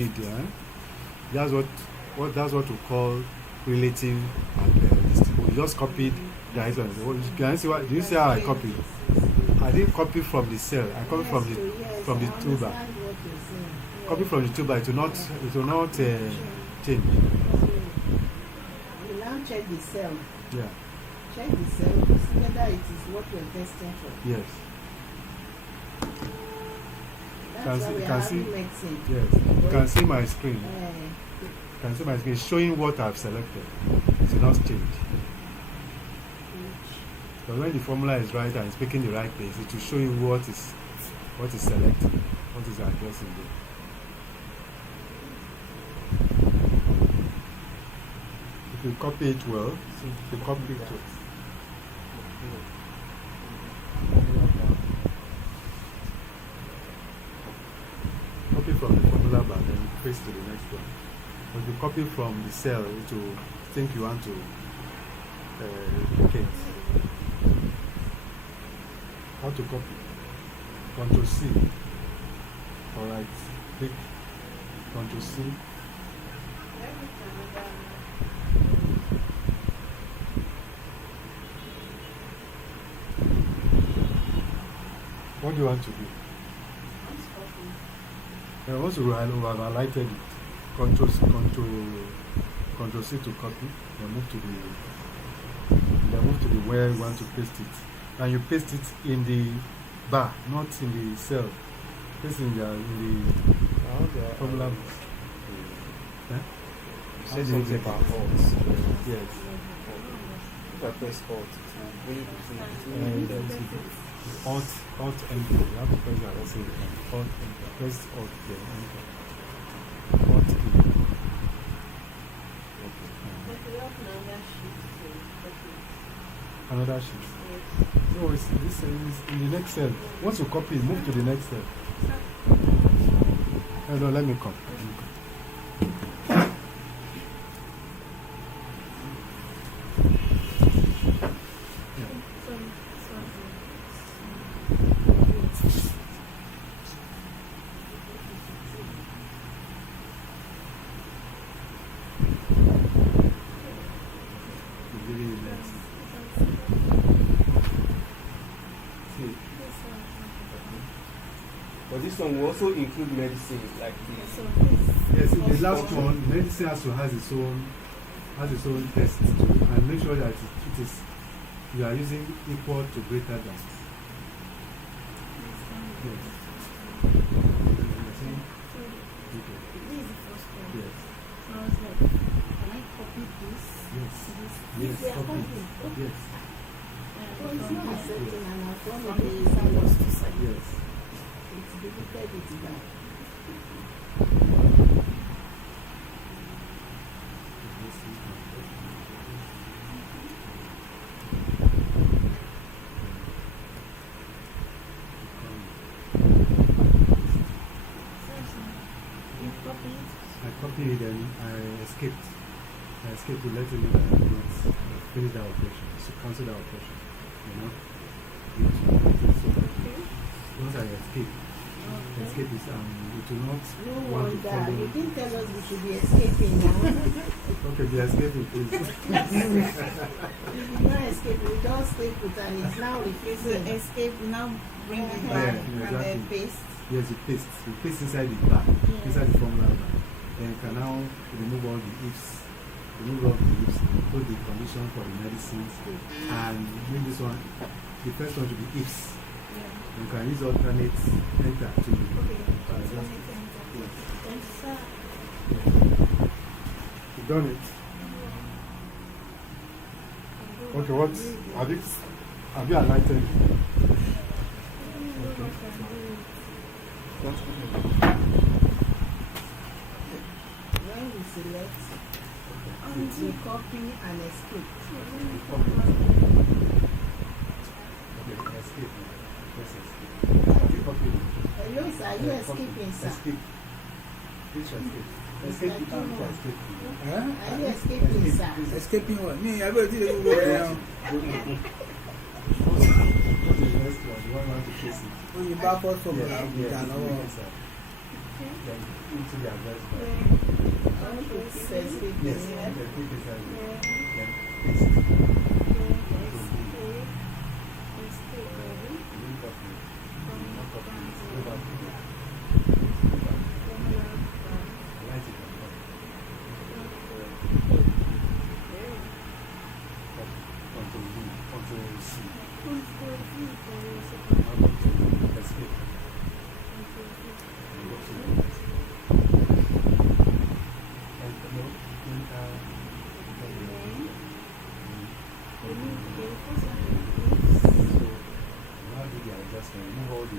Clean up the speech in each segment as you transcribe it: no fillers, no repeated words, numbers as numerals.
Yeah. That's what we call relative and distribution. We just copied the item. Can you see what? Do you see how I copied? I didn't copy from the cell. I copied from the tuber. Copy from the tuber. It will not change. You now check the cell. Yeah. Check the cell to see whether it is what you're testing for. Yes. That's why we are having medicine. Yes. You can see my screen. You can see my screen showing what I've selected. It will not change. But when the formula is right and it's picking the right place, it will show you what is selected, what is addressing there. If you copy it well, if you copy it well. Copy from the formula bar, then paste to the next one. But if you copy from the cell to think you want to replicate. How to copy? Ctrl C. Alright, click Ctrl C. What do you want to do? Once you have highlighted it, Ctrl C to copy, then move to the where you want to paste it. And you paste it in the bar, not in the cell. Paste in the formula bar. You said something about alt. Yes. If I press alt, Alt enter. You have to press that. That's it. Alt enter. Press alt there. Enter. Alt key. Another sheet. No, it's in the next cell. Once you copy, move to the next cell. No, let me come. But this one will also include medicine, like this. Yes, in the last one, medicine also has its own test too, and make sure that it is you are using equal to greater than. Yes. This is the first one. Yes. So I was like, can I copy this? Yes. Yes, Yes. Copy. Yes. Well, it's not accepting and I've done it is Yes. it's deleted it down. I copied it and I escaped. I escaped to let him know that I did not finish that operation. So cancel that operation. You know? Once I escape is it will not No want to wonder. follow. You didn't tell us we should be escaping now. Okay, be escaping, please. We did not escape, we just stay put and it's now replacing. Escape, now bring it Yeah, back yeah, and then exactly. paste. Yes, you paste inside the bar, inside the formula bar. Then you can now remove all the ifs, put the condition for the medicines, and make this one, the first one to be ifs. You can use alternate enter to You've done it. Okay, what? Have you highlighted? Okay. When we select, we copy and escape. Okay, escape. Yes, escape. Have you copied it? Hello, sir, are you escaping, sir? Escape. Which escape? Escape, you can't escape. Are you escaping, sir? Escaping what? Me, I better do go down. What is the next one? You want to face it? When you back out from Yes, the yes, can yes, sir. then into the address bar. Specific. Yes, Yeah. then click inside it. Yeah. Then paste it. Link up it. Lock up it. Go back to it. Light it on top. Control V, Control C. Now go to escape. And go to escape. And no, enter. So now do the adjustment. Remove all the 24.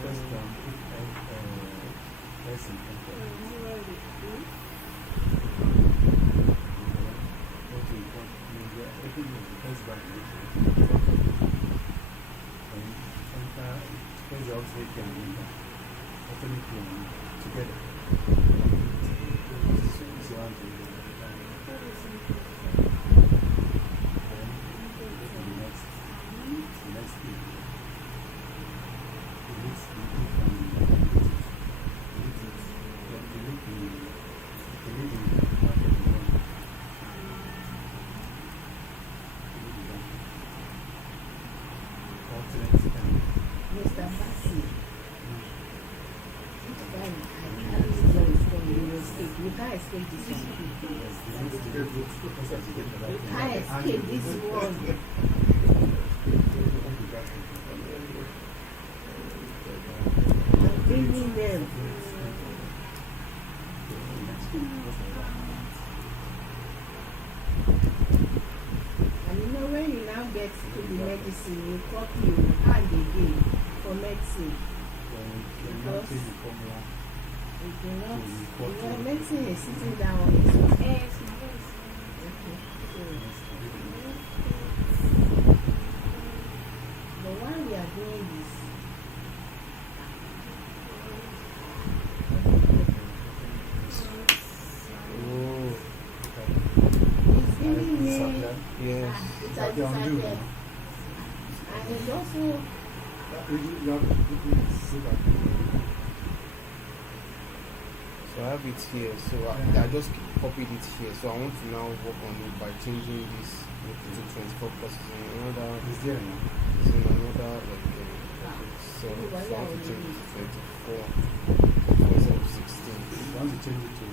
press down. Press and enter. Okay, open the first bracket. And enter. Press the alternate key and enter. Alternate key and enter. Together. So you want to do that. Then go to the next key. Delete the market one. Alternate and Mr. Bassi. You can't escape this one. You can't escape this one. I'm bringing them. And you know when you now get to the medicine, you copy your hand again for medicine. Then change the formula. If you not, medicine is sitting down on its own. Okay. But while we are doing this, Oh, it's giving me yes. it's a disappear. And it's also You have to see that. So I have it here. So I just copied it here. So I want to now work on it by changing this to 24 because it's in another. It's there now. It's in another so I want to change it to 24 instead of 16. You want to change it to.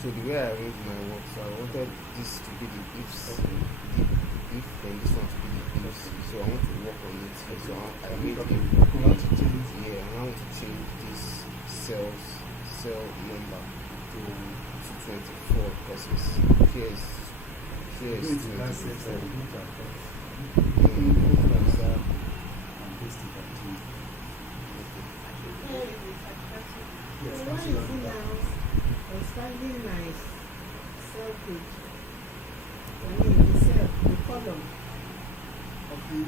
So the way I arranged my work, so I wanted this to be the ifs, if, then this one to be the ifs. So I want to work on it. So I made it. You want to change it. Yeah, and I want to change this cell number to 24 because it's here is Go to that 24. section, look at that. Mm. Open that and paste it and change it. Yes, so why is cancel it that. now expanding my cell page? I mean the cell, the column. Okay.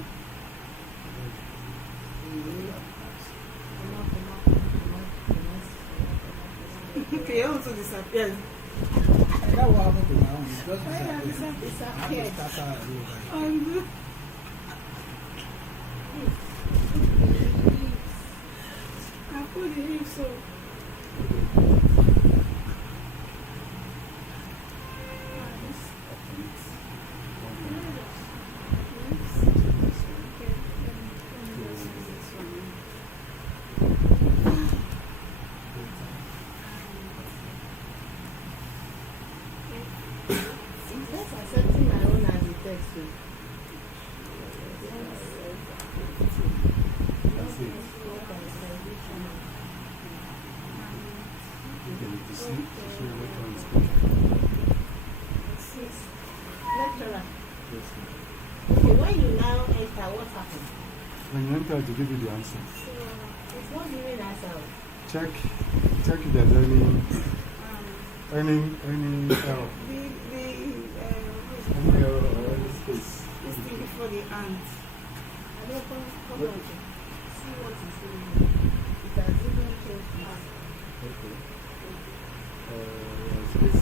Okay, also disappeared. That will happen to my own. It just Why has disappeared. it disappeared? That's how I do it. And I put the hips so. It's just accepting my own as a text. That's it. You can see which one is good. Lecturer. Okay, when you now enter, what happens? When you enter to give you the answer, It's not giving us out. check if there's any error. Any error or any space. This thing before the ant. I don't come on. See what is in here. It has even changed now. Okay. Space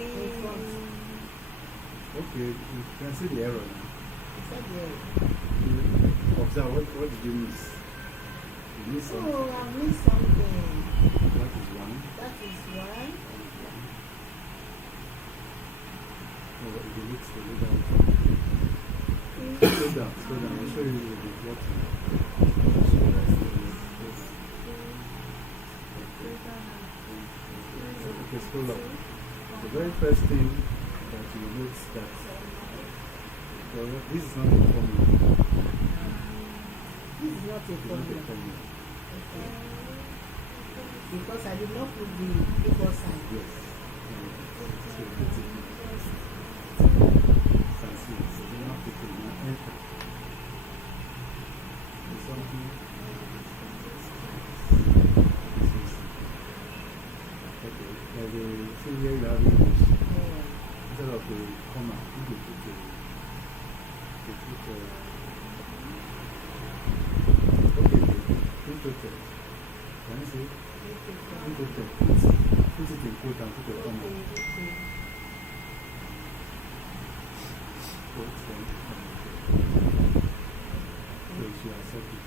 in front. Okay, you can see the error now. It's not there. You observe what did you miss? You missed something. Oh, I missed something. That is one. That is one. Oh, if you need to go down. Slow down, slow down. I'll show you what Okay, scroll up. The very first thing that you note that well, this is not a formula. This is not a It's not a formula. formula. Okay. Because I did not put the equal sign. Yes. So it's yes. So you have to put it now. Enter. There's something. Okay. So here you have English. Yeah. Instead of the comma, you can put the okay, can you see? Put it in quote and put a comma. Okay. Quote, then so she accept it.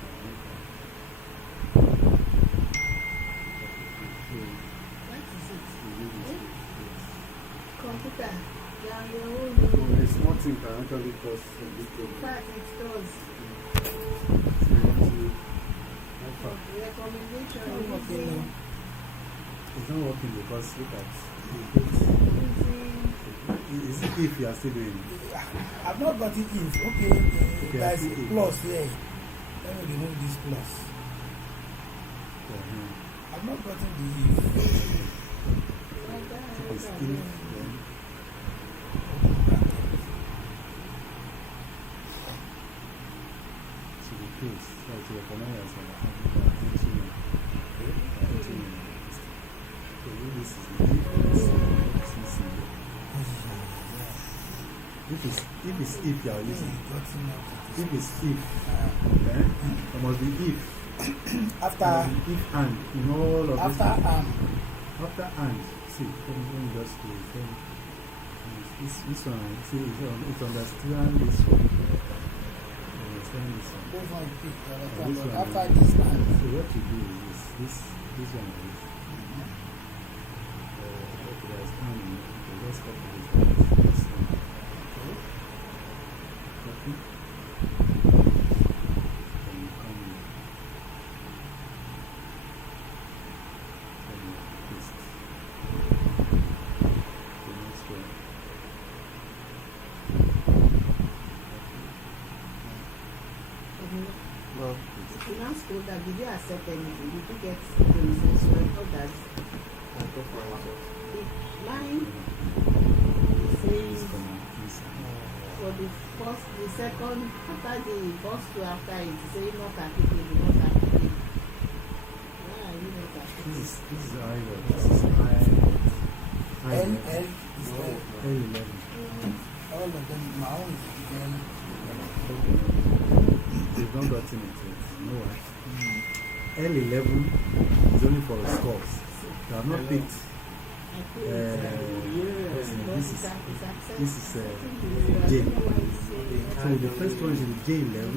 That is it. So you read this, yes. Computer. You are your own. So a small thing can actually cause a big In problem. fact, it does. So you want to how far? Recommendation. Not working now. It's not working because look at is it if you are still doing it? I've not got it in. Okay, Okay, I there's see a it. plus here. Let me remove this plus. Yeah, I've not gotten the if. If it's if, then to the case, so to recognize as an so this is the difference. If it's if you are using if it's if then there must be if After if and in all of after after and see let me just do it then this one see it's understand this one understand this one those one pick this one after is- this so what you do is this one is okay there's and okay let's copy this one copy then you come in then you paste the next one Well, If you now scroll down, did you accept anything? Did you get the results? So I thought that I go for it. the line is this saying comma inside for the second, after the first two after it, it's saying not applicable, not applicable. Why are you not applicable? this is I this is I L L is L. L11 All of them my own is L. okay they've not gotten it yet you know what L11 is only for scores they have not picked I feel it's this is this is J. J so the first one is the J11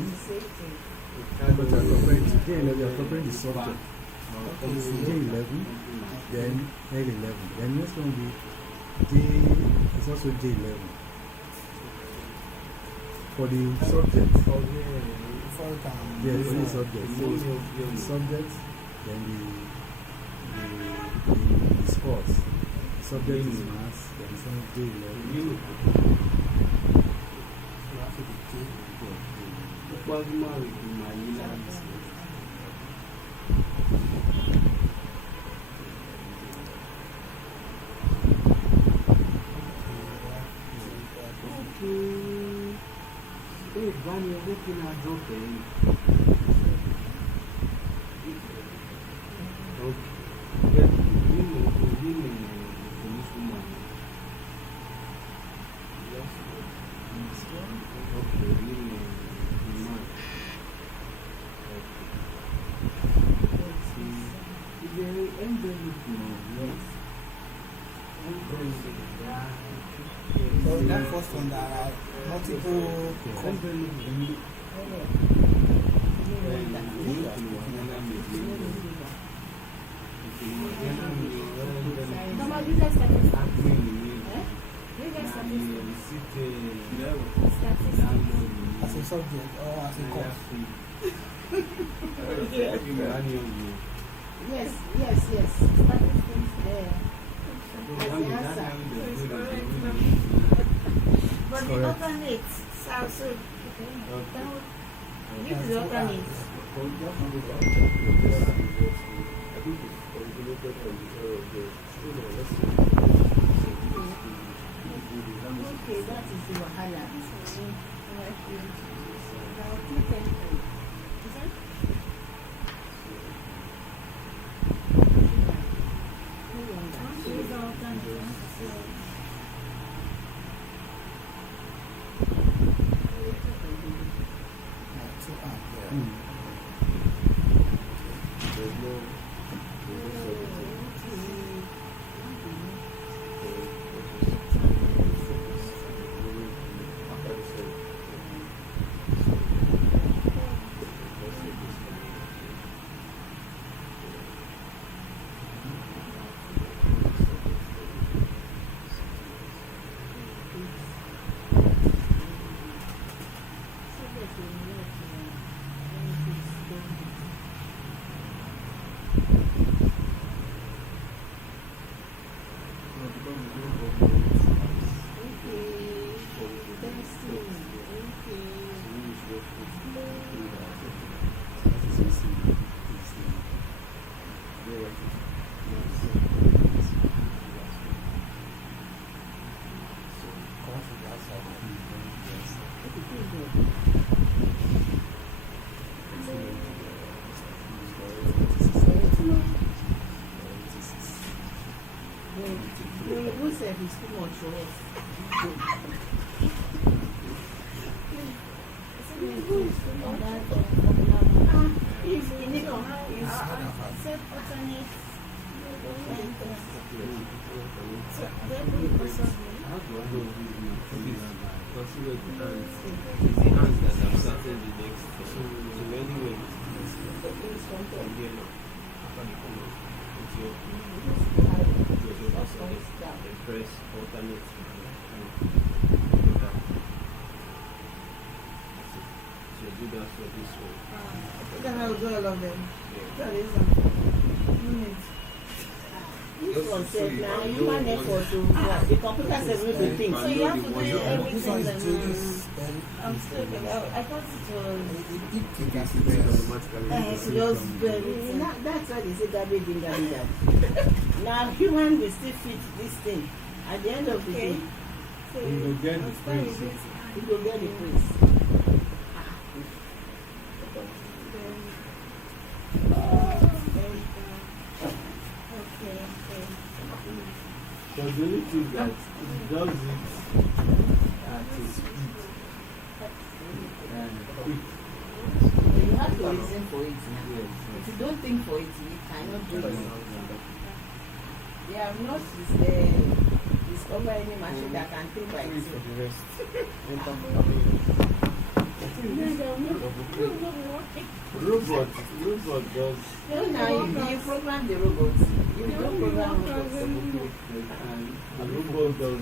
but you are comparing to J11 you are comparing the subject J11 then L11 then next one will be J is also J11 for the subject Before you can yeah for the subject the subject then the scores the subject is maths then it's on J11 after the J. So that first one that are multiple Normally, you guys statistics. You guys statistics. Statistics. As a subject or as a course. Yes. Statistics there. As the answer. But the alternate, so give the alternate. Okay, that is the wahala. Give the alternate. Two and yeah. There's no Who said it's too much for us? If you need to Set alternate. consider the hands that have started the next thing. So anyway, again, after the comment, it's your press alternate and so do that for this one. Then I'll do all of them. That is minutes. This one said now human effort to the computer says we do things. So you have to do This one everything. is Then, Jojo's I'm still thinking. I thought it was. it can It's automatically. It's just very. That's why they say garbage in, garbage out. Now human will still fit this thing. At the end of the day, So You will get the I'll start with praise. this. you will get the praise. Okay. But the only thing that it does it at a speed and quick. You have to reason for it now. If you don't think for it, you cannot do it. They have not discovered any machine that can think by Wait for itself. the rest. Enter Robot does, No, now you program the robots. You don't program robots. and a robot does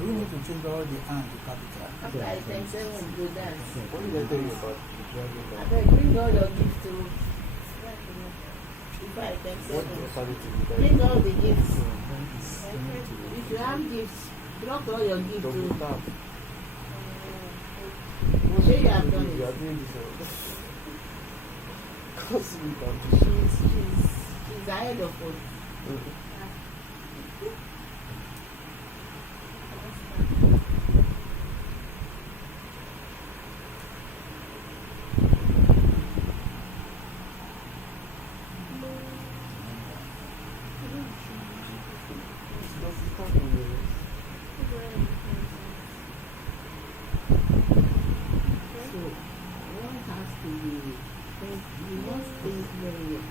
we need to change all the and to capital. After I think 7 go dance. What did I tell you about the driving I now? beg, bring all your gifts to. If I think What 7. the authority did I Bring all the gifts. do? If you have gifts, drop all your gifts Double to. tap. Sure you have done You are it. doing this. Cause we can do She's ahead of us. So one has to be think, you must think very well.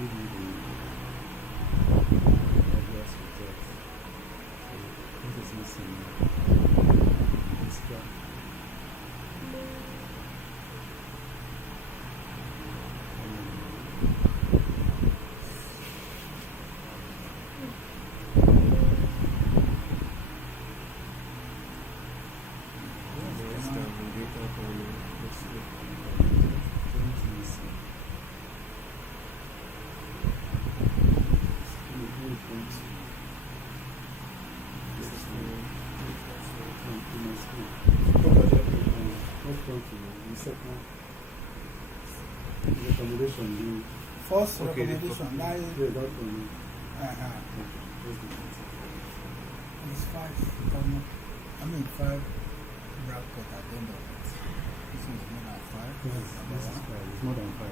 give you the obvious results. So what is missing now? Extra. Recommendation. First Okay, the recommendation, that is, Yeah, that one. is 5. I mean 5 black pot at the end of it. This is more than 5. Yes, Number this is one. 5. It's more than 5.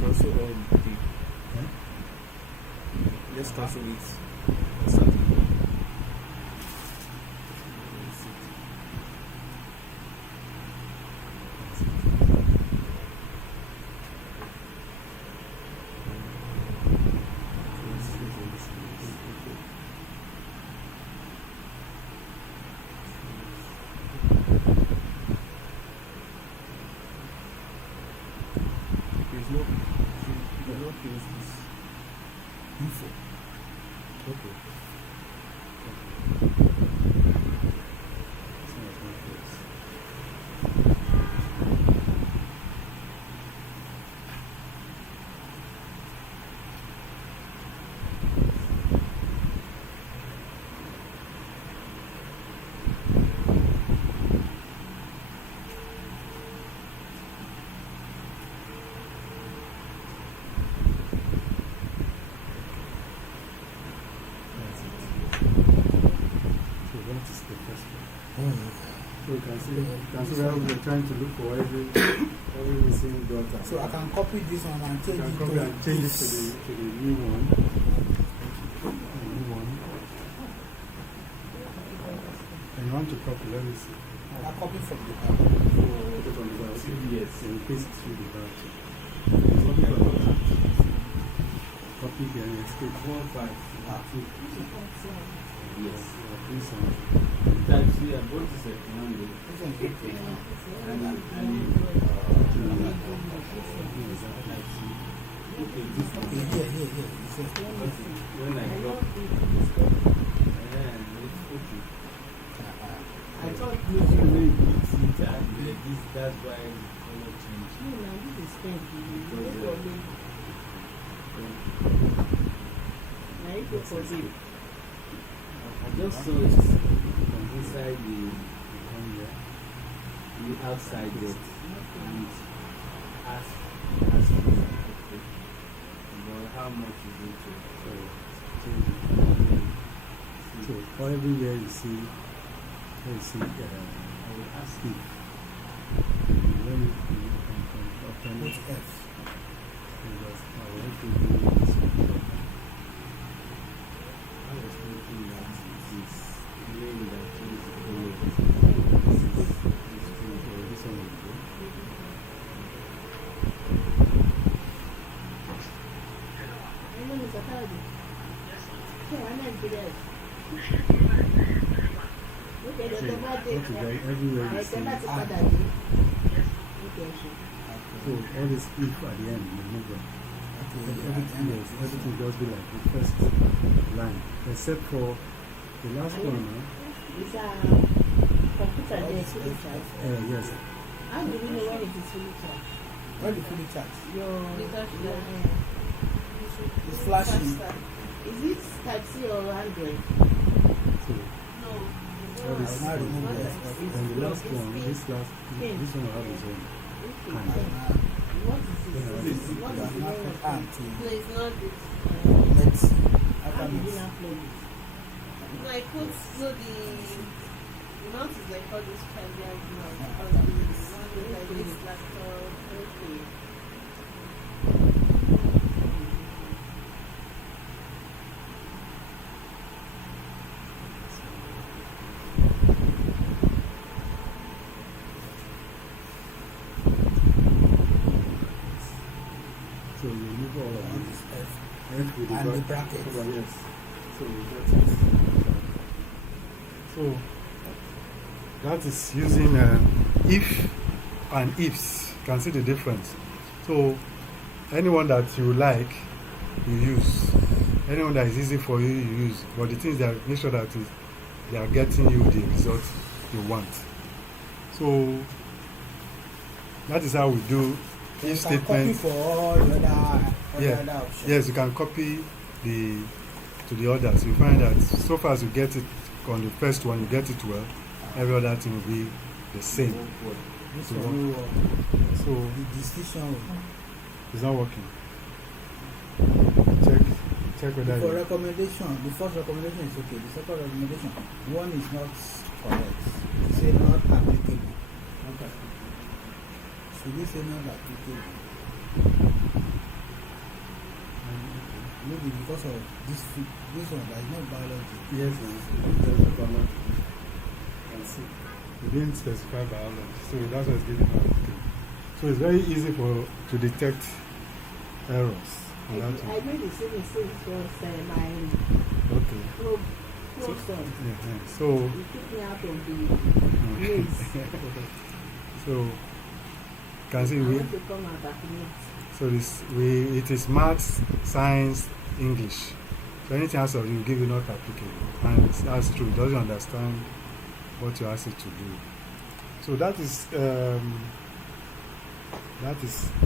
Cancel all the. Huh? Just cancel it. There's no finish this. Info. Okay. So you can see how we're trying to look for every missing dot. So I can copy this one and You change can it copy to and change it to the new one. And you want to copy, let me see. I copy from the Put it on the bar. Yes. And paste it through the bar. Copy from the bar. Copy here and escape. 1, 5. Yes. Please send it. Type C, both is a command. This one is okay. Okay, this one. Okay, here. It says When I drop I thought this way beats it and this, that's why the color changed. No, now this is pink. Now if you forgive, I just saw it from inside the outside there and ask me, okay, but how much is it to? So for everywhere you see, I will ask if when you can put F. I will help you do this. I was thinking that this name that is this This one will go. My name is Akadi. Yeah, my name is Bidel. Okay, So, the birthday. everywhere you see. So all this if at the end, you move on. Everything does be like the first line, except for the last one. It's a computer there, fully charged. Yes. How do you know when it is fully charged? When the fully charged, it's flashing. Is it Type C or Android? So all I this, will now remove the F. and the last one, this one will have its own. What is it? What is the You name have not of put it? and to No, it's not this. let's see. How After did you let's not play it? No, I put the mount is like all this cardiac mount. All this one is like this laptop. Okay. So you remove all of One this. is F. With And the back- bracket. cover, yes. So that is. So that is using if and ifs. You can see the difference. So anyone that you like, you use. Anyone that is easy for you, you use. But the things that make sure that they are getting you the result you want. So that is how we do if You can copy statement. for all the other, Yeah. other options. Yes, you can copy to the others. You find that so far as you get it on the first one, you get it well. Every other thing will be the same. This So one will work. So The distinction will it's not working. Check whether For you, recommendation, the first recommendation is okay. The second recommendation, one is not correct. Say not applicable. okay. Should we say not applicable? Maybe because of this one, there is no biology. Yes, there's a balance. Can see. We didn't specify biology, so that's why it's giving us. So it's very easy to detect errors. I made the same mistake for my Okay. pro son. Yeah. So He took me out of the maze. so can see I we. want to come and vaccinate. So it is maths, science, English. So anything else of you give you not applicable. And that's true. It doesn't understand what you ask it to do. So that is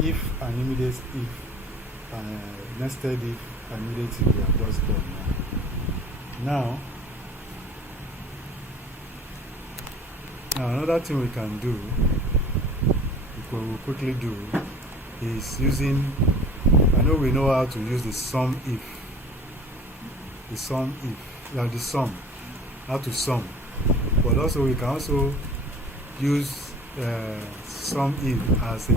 if and immediate if nested if and immediate if we have just done now. Now another thing we can do, we will quickly do, is using, I know we know how to use the sum if, the sum, how to sum, but also we can also use sum if as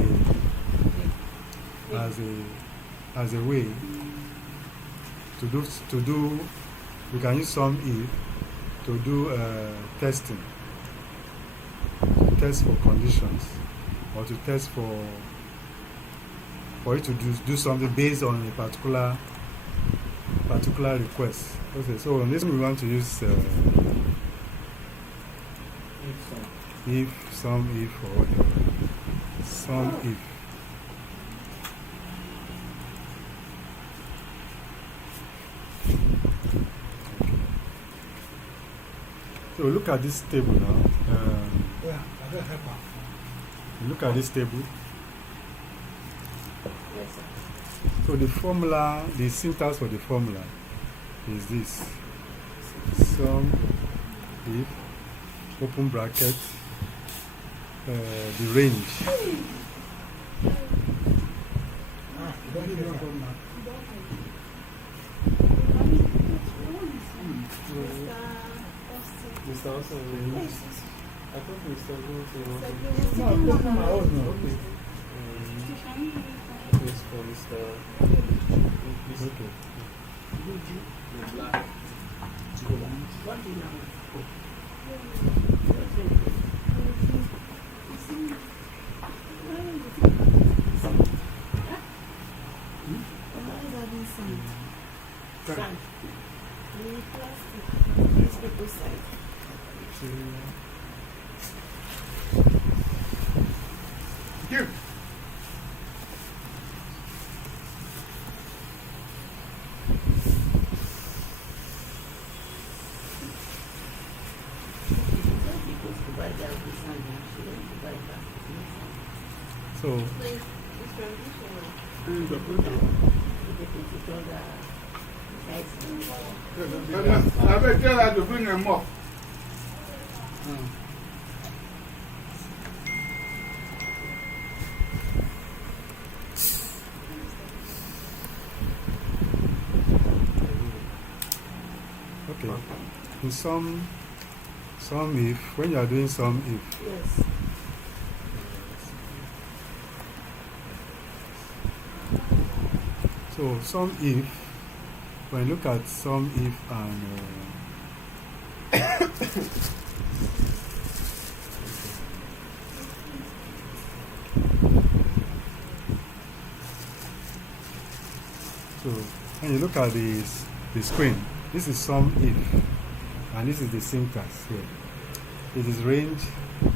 a way to do we can use sum if to do testing, to test for conditions, or to test for you to do something based on a particular request. Okay, so on this one we want to use if, sum, if, or whatever. Sum, if. So look at this table now. Yeah, I don't help her. Look at this table. Yes, sir. So the formula, the syntax for the formula is this. Sum, if, open bracket, the range. Don't give me a problem now. Mr. Austin, I thought Mr. Johnson No, I'm taking my own now. is for Mr. Okay. What do you know? Sand. These people side. Give. So, Like, it's transitional. I better tell her to bring them up. okay. In sum if, when you are doing sum if, Yes. so sum if, when you look at sum if and So when you look at the screen, this is sum if, and this is the syntax here. It is range,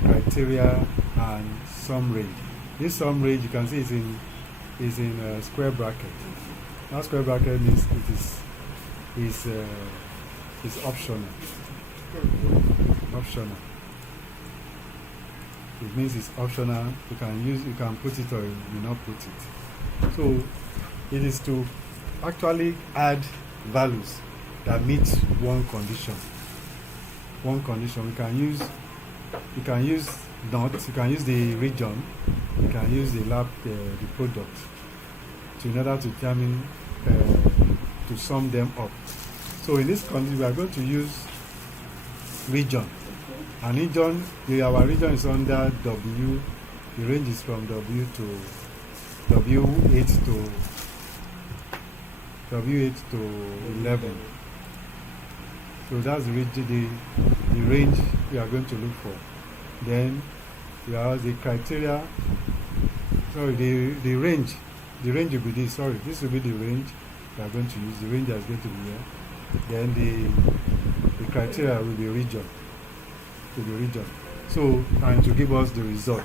criteria, and sum range. This sum range, you can see, is in a square bracket. Now square bracket means it is optional. Optional. It means it's optional. You can put it or you will not put it. So it is to actually add values that meet one condition. One condition. You can use not. You can use the region. You can use the product in order to determine to sum them up. So in this condition, we are going to use region. And region, our region is under W. The range is from W to W8 to 11. So that's the range we are going to look for. Then we have the criteria. Sorry, the range. The range will be this. Sorry, this will be the range we are going to use. The range is going to be here. Then the criteria will be region. To the region. So, and to give us the result.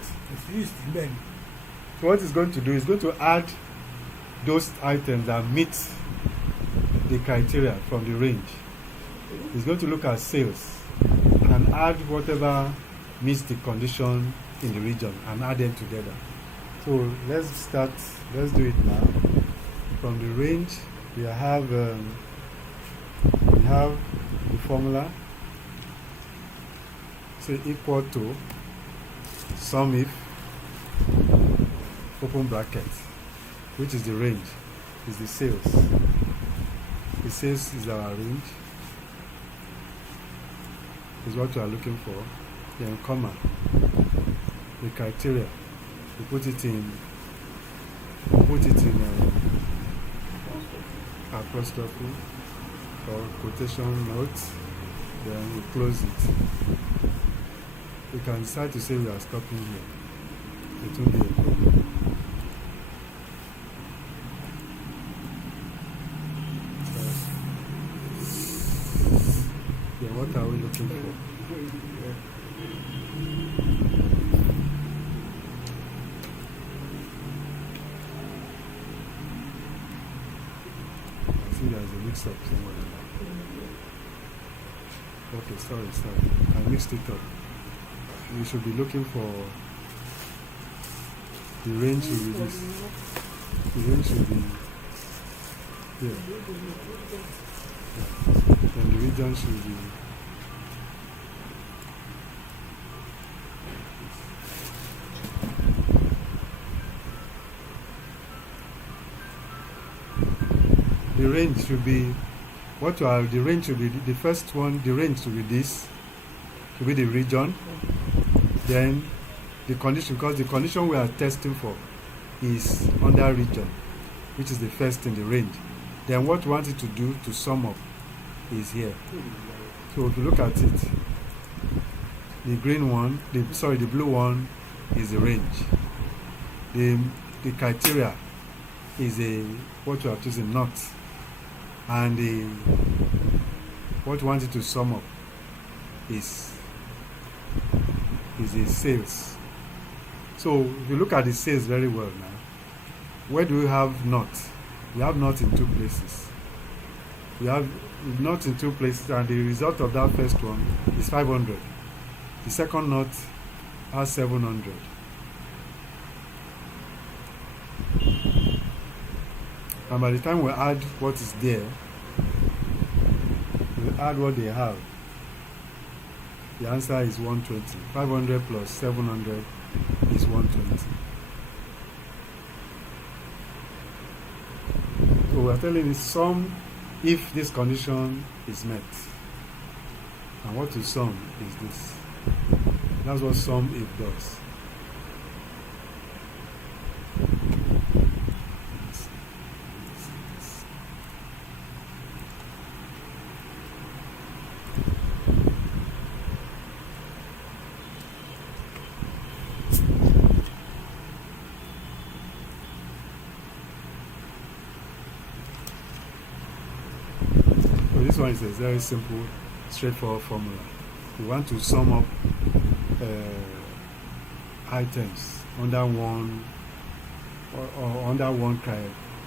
So what it's going to do is going to add those items that meet the criteria from the range. It's going to look at sales and add whatever meets the condition in the region and add them together. So let's do it now. From the range, we have the formula. Say equal to sum if, open bracket, which is the range, is the sales. The sales is our range, is what we are looking for. Then comma, the criteria, we put it in apostrophe or quotation notes, then we close it. We can decide to say we are stopping here. It won't be a problem. Yeah, what are we looking for? I see there's a mix-up somewhere. Okay, sorry. I mixed it up. We should be looking for the range will be this. The range should be here. Yeah. And the region should be the range should be the range should be the first one. The range should be this, should be the region. Then the condition, because the condition we are testing for is under region, which is the first in the range. Then what we want it to do to sum up is here. So if you look at it, the green one, the blue one is the range. The criteria is what we are choosing, not. And what we want it to sum up is the sales. So if you look at the sales very well now, where do we have not? We have not in two places. We have not in two places, and the result of that first one is 500. The second not has 700. And by the time we add what is there, we add what they have. The answer is 120. 500 plus 700 is 120. So we are telling you sum if this condition is met. And what to sum is this. That's what sum if does. this one is a very simple, straightforward formula. We want to sum up items under one or under one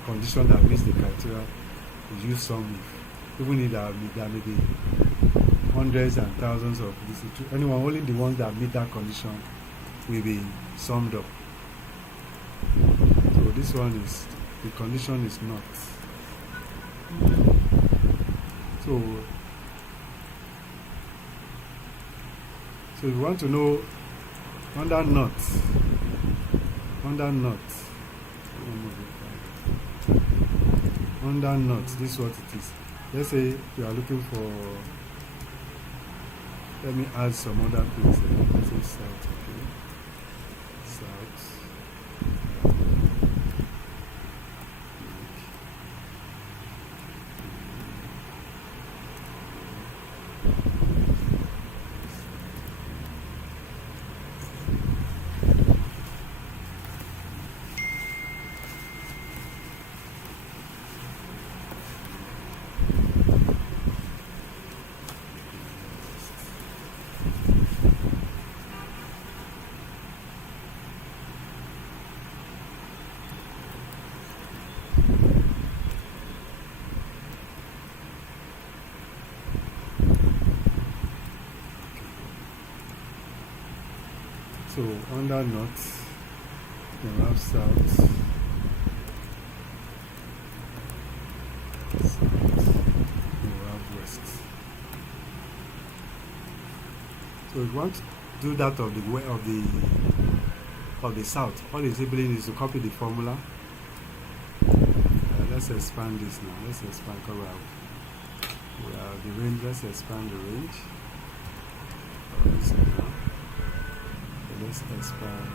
condition that meets the criteria. We use sum if. Even if there may be hundreds and thousands of this, anyone, only the ones that meet that condition will be summed up. So this one is, the condition is not. So you want to know under not, this is what it is. Let's say you are looking for, let me add some other things here. Let's say south, okay. South. So under north, you have south, you have west. So if you want to do that of the way of the south, all it's simply is to copy the formula. Let's expand this now. Let's expand, because we have the range. Let's expand the range. Let's expand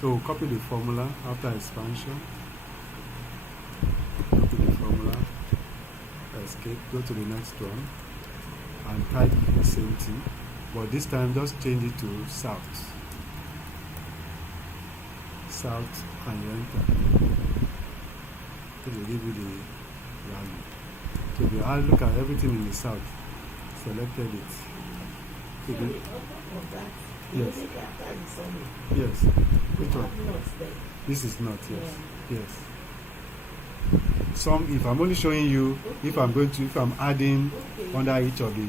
so copy the formula after expansion, copy the formula, escape, go to the next one and type the same thing, but this time just change it to south, and you enter. It will give you the value. So if you look at everything in the south, selected it. So on top of that, yes. After the summary, Yes. Which one? This is not, yes. Yeah. Yes. Some, if I'm only showing you, if I'm adding under each of the,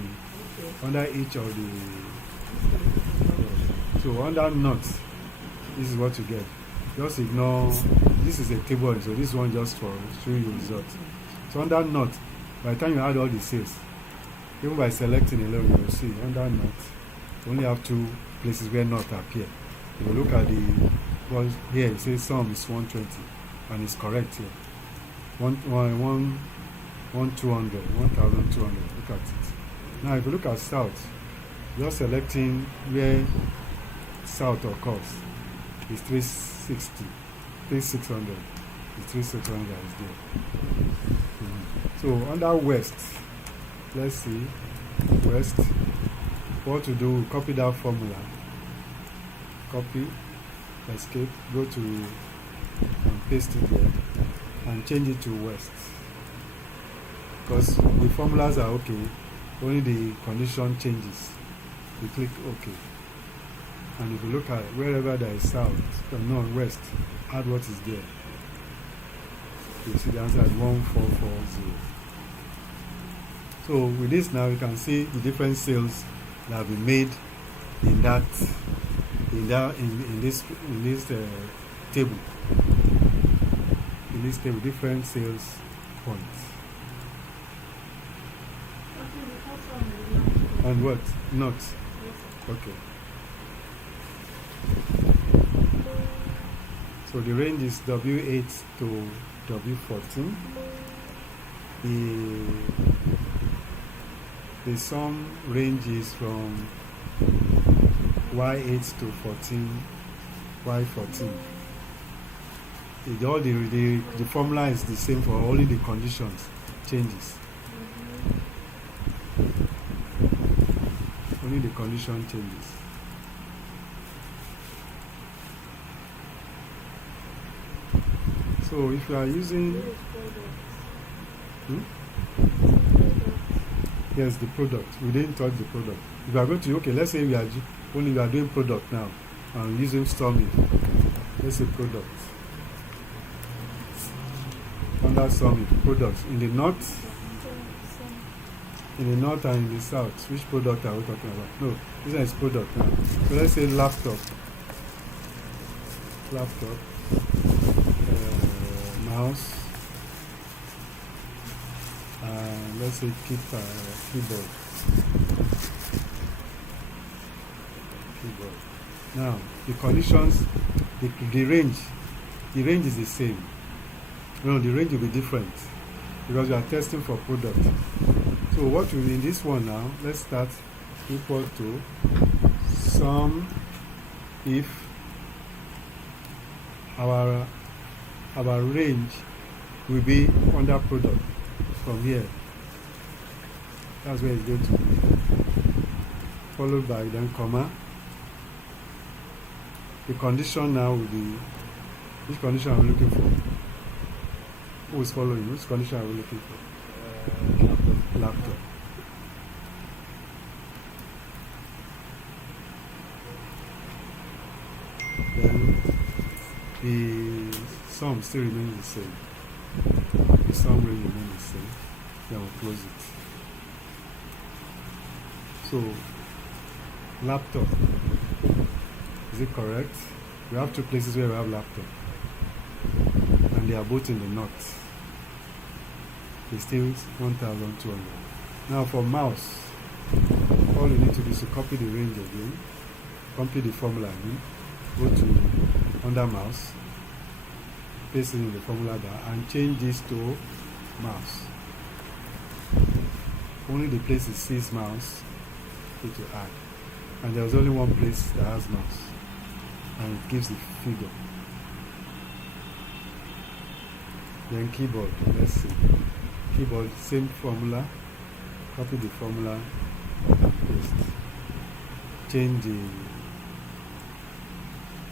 so under not, this is what you get. Just ignore, this is a table, so this one just for showing you results. So under not, by the time you add all the sales, even by selecting alone, you will see under not, you only have two places where not appear. If you look at the one here, it says sum is 120, and it's correct here. 1,200, 1,200. Look at it. Now, if you look at south, you're selecting where south occurs. It's 360, 3,600. The 3,600 is there. So under west, let's see, west, what to do, copy that formula, copy, escape, go to and paste it there and change it to west, because the formulas are okay, only the condition changes. You click OK, and if you look at wherever there is south, no, west, add what is there. You see the answer is 1440. So with this now, you can see the different sales that have been made in this table. In this table, different sales points. And what? Not. Okay. So the range is W8 to W14. The sum range is from Y8 to 14, Y14. All the formula is the same for only the conditions changes. Only the condition changes. So if you are using, yes, the product, we didn't touch the product. If you are going to, okay, let's say we are only we are doing product now and using stormy. Let's say product. Under stormy, products. In the north and in the south, which product are we talking about? No, this one is product now. So let's say laptop. Mouse, let's say keyboard. Now the conditions, the range is the same. No, the range will be different because we are testing for product. So what will be in this one now? Let's start equal to sum if our range will be under product from here. That's where it's going to be. Followed by then comma. The condition now will be, which condition are we looking for? Who is following? Which condition are we looking for? Laptop. Then the sum still remains the same. The sum range remains the same. Then we'll close it. So, laptop. Is it correct? We have two places where we have laptop. And they are both in the north. It's still 1,200. Now for mouse, all you need to do is to copy the range again, copy the formula again, go to under mouse, paste it in the formula bar, and change this to mouse. Only the place it says mouse, it will add. And there's only one place that has mouse, and it gives the figure. Then keyboard, let's see. Keyboard, same formula, copy the formula and paste. Change the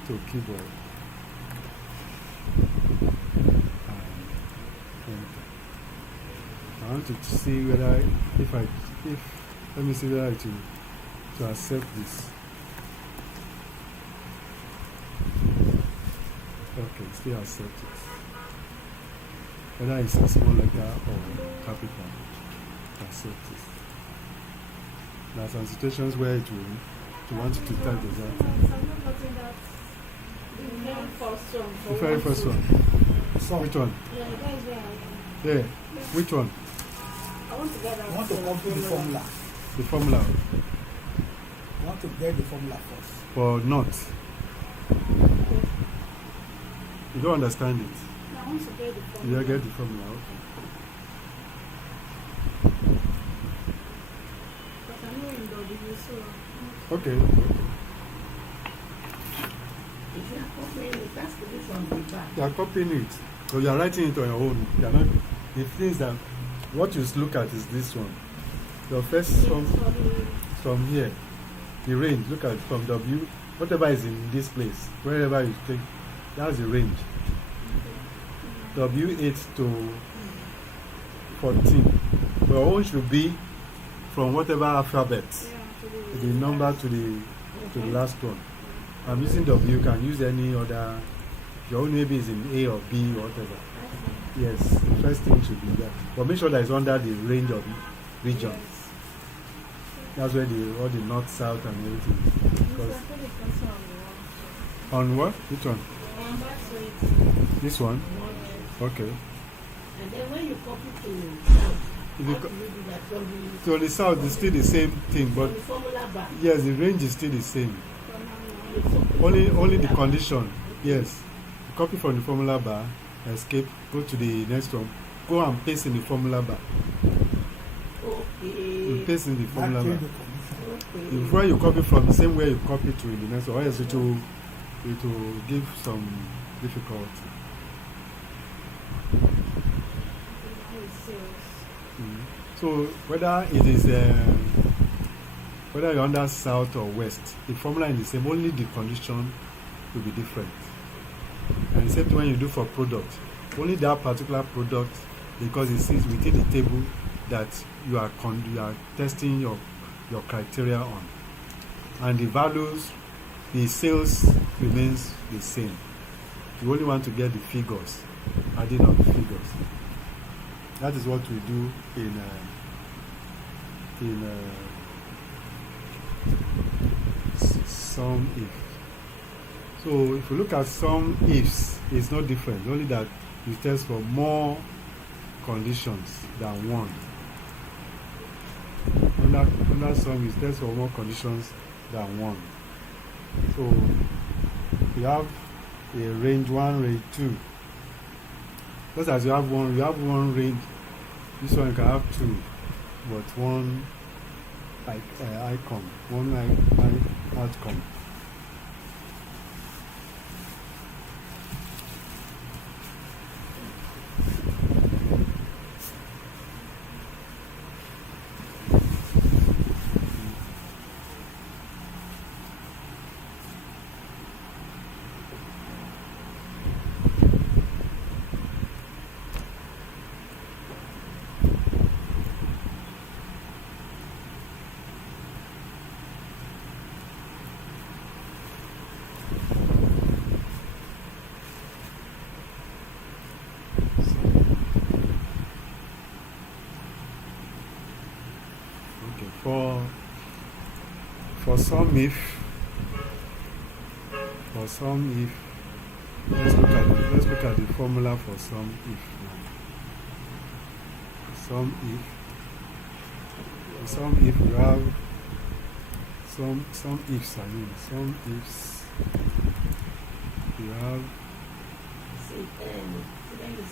to keyboard and enter. I want to see whether let me see whether it will to accept this. Okay, still accept it. Whether it's a small letter or capital, accept it. There are some situations where it will want you to type exactly. The very first one. Which one? Yeah. Which one? I want to copy the formula. The formula. I want to get the formula first. For not. You don't understand it. I want to get the formula. You get the formula, But I know in W, so. okay. If you are copying it, that's the reason we back. You are copying it. So you are writing it on your own. You are not. The things that what you look at is this one. Your first from here. The range. Look at from W. Whatever is in this place, wherever you take, that's the range. W8 to 14. Your own should be from whatever alphabet, the number to the last one. I'm using W. You can use any other. Your own maybe is in A or B or whatever. Yes, the first thing should be that. But make sure that it's under the range of region. That's where all the north, south, and everything. Because on what? Which one? This one? Okay. And then when you copy to south, If you how do you do that from So the south is still the same thing, but the formula bar? yes, the range is still the same. Only the condition. Yes. You copy from the formula bar, escape, go to the next one, go and paste in the formula bar. Okay. You paste in the formula bar. Change the condition. Okay. Before you copy from the same way you copy to the next one, or else it will give some difficulty. So whether it is whether you're under south or west, the formula is the same, only the condition will be different. And the same thing when you do for product, only that particular product, because it says within the table that you are testing your criteria on, and the values, the sales remains the same. You only want to get the figures, adding up the figures. That is what we do in sum if. So if you look at sum ifs, it's not different, only that you test for more conditions than one. Under sum, you test for more conditions than one. So you have a range 1, range 2. Just as you have one range, this one you can have 2, but one icon, one outcome. For sum if, let's look at the formula for sum if now. Sum if you have some ifs, you have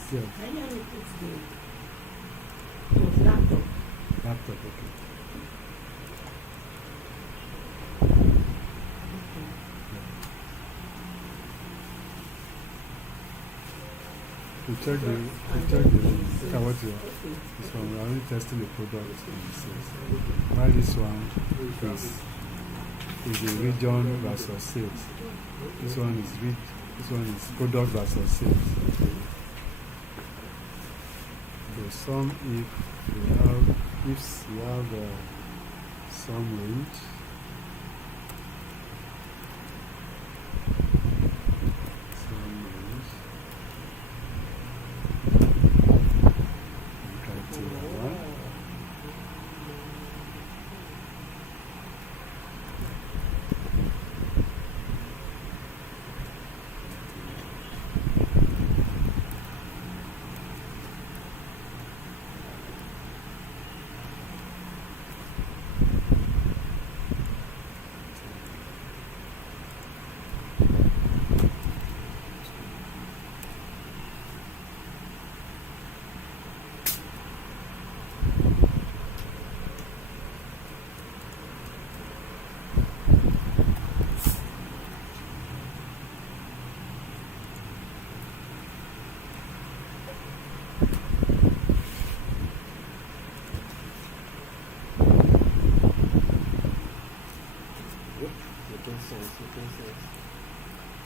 Can you repeat the laptop? laptop, okay. We check the look at what you are. This one, we're only testing the product and the sales. While this one is the region versus sales. This one is product versus sales. So sum if we have some range.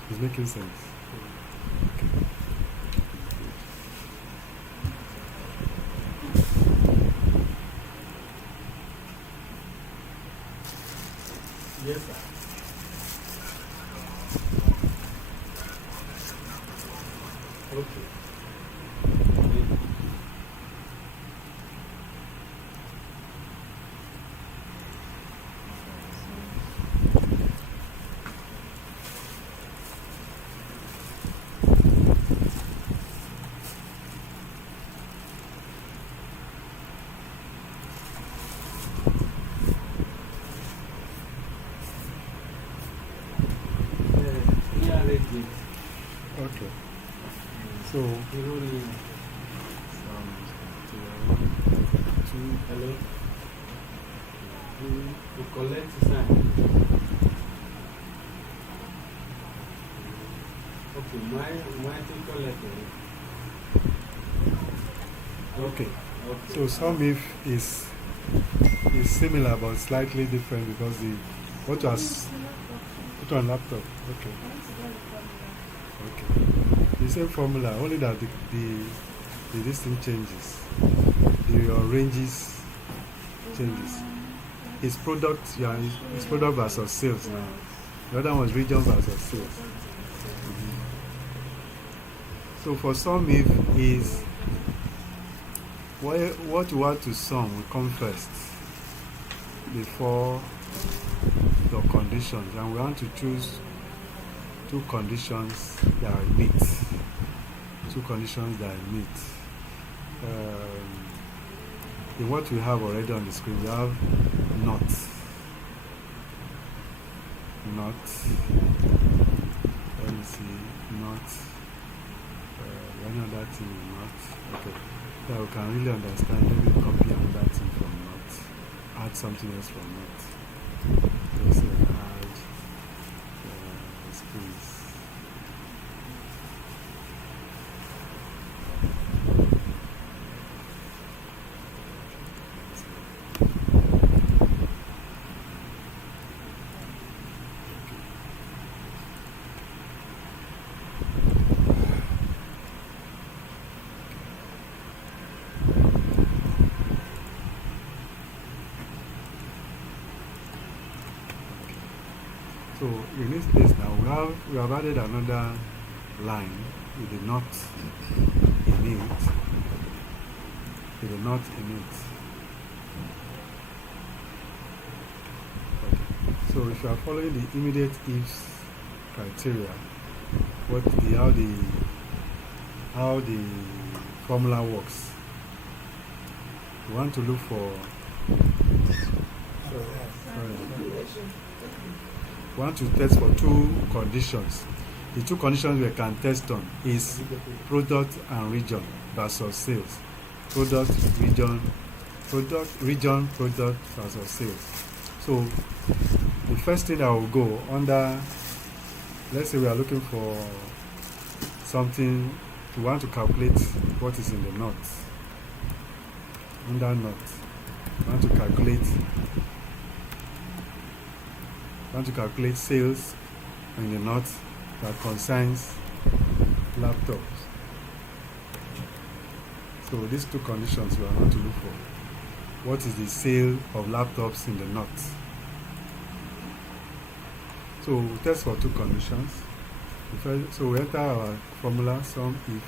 It's making sense. Yes, sir. Okay. Okay. So hello. You collect sign. Okay, my to collect. okay. So sum if is similar but slightly different because what was put on laptop. Okay. Okay. the same formula, only that this thing changes. The ranges changes. It's product, yeah, it's product versus sales now. The other one was region versus sales. So for sum if is what you want to sum will come first before the conditions, and we want to choose two conditions that are meet. Two conditions that are meet. In what we have already on the screen, we have not. Let me see, not. Any other thing is not. Okay. That we can really understand. Let me copy another thing from not. Add something else from not. Let's say add space. So in this place now we have added another line with the not in it. With the not in it. Okay. So if you are following the immediate ifs criteria, how the formula works. We want to look for we want to test for two conditions. The two conditions we can test on is product and region versus sales. Product, region versus sales. So the first thing I will go under, let's say we are looking for something, we want to calculate what is in the not. Under not, we want to calculate sales in the not that concerns laptops. So these two conditions we are going to look for. What is the sale of laptops in the not? So we test for two conditions. So we enter our formula sum if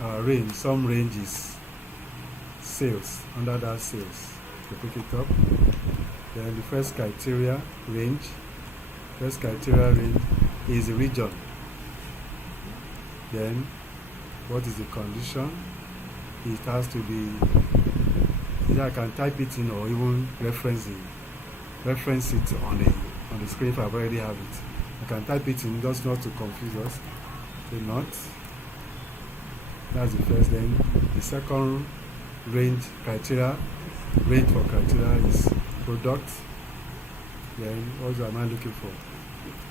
our range, some range is sales. Under that sales, we pick it up. Then the first criteria range is the region. Then what is the condition? It has to be, either I can type it in or even reference it on the screen if I already have it. I can type it in just not to confuse us. The not. That's the first. Then the second range for criteria is product. Then what am I looking for?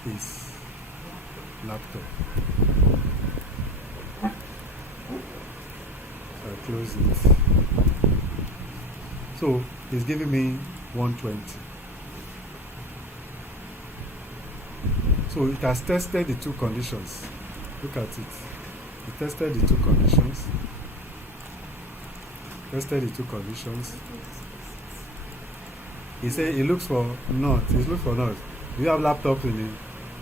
Is laptop. So I close it. So it's giving me 120. So it has tested the two conditions. Look at it. It tested the two conditions. He said it looks for not. It looks for not. Do you have laptop in it?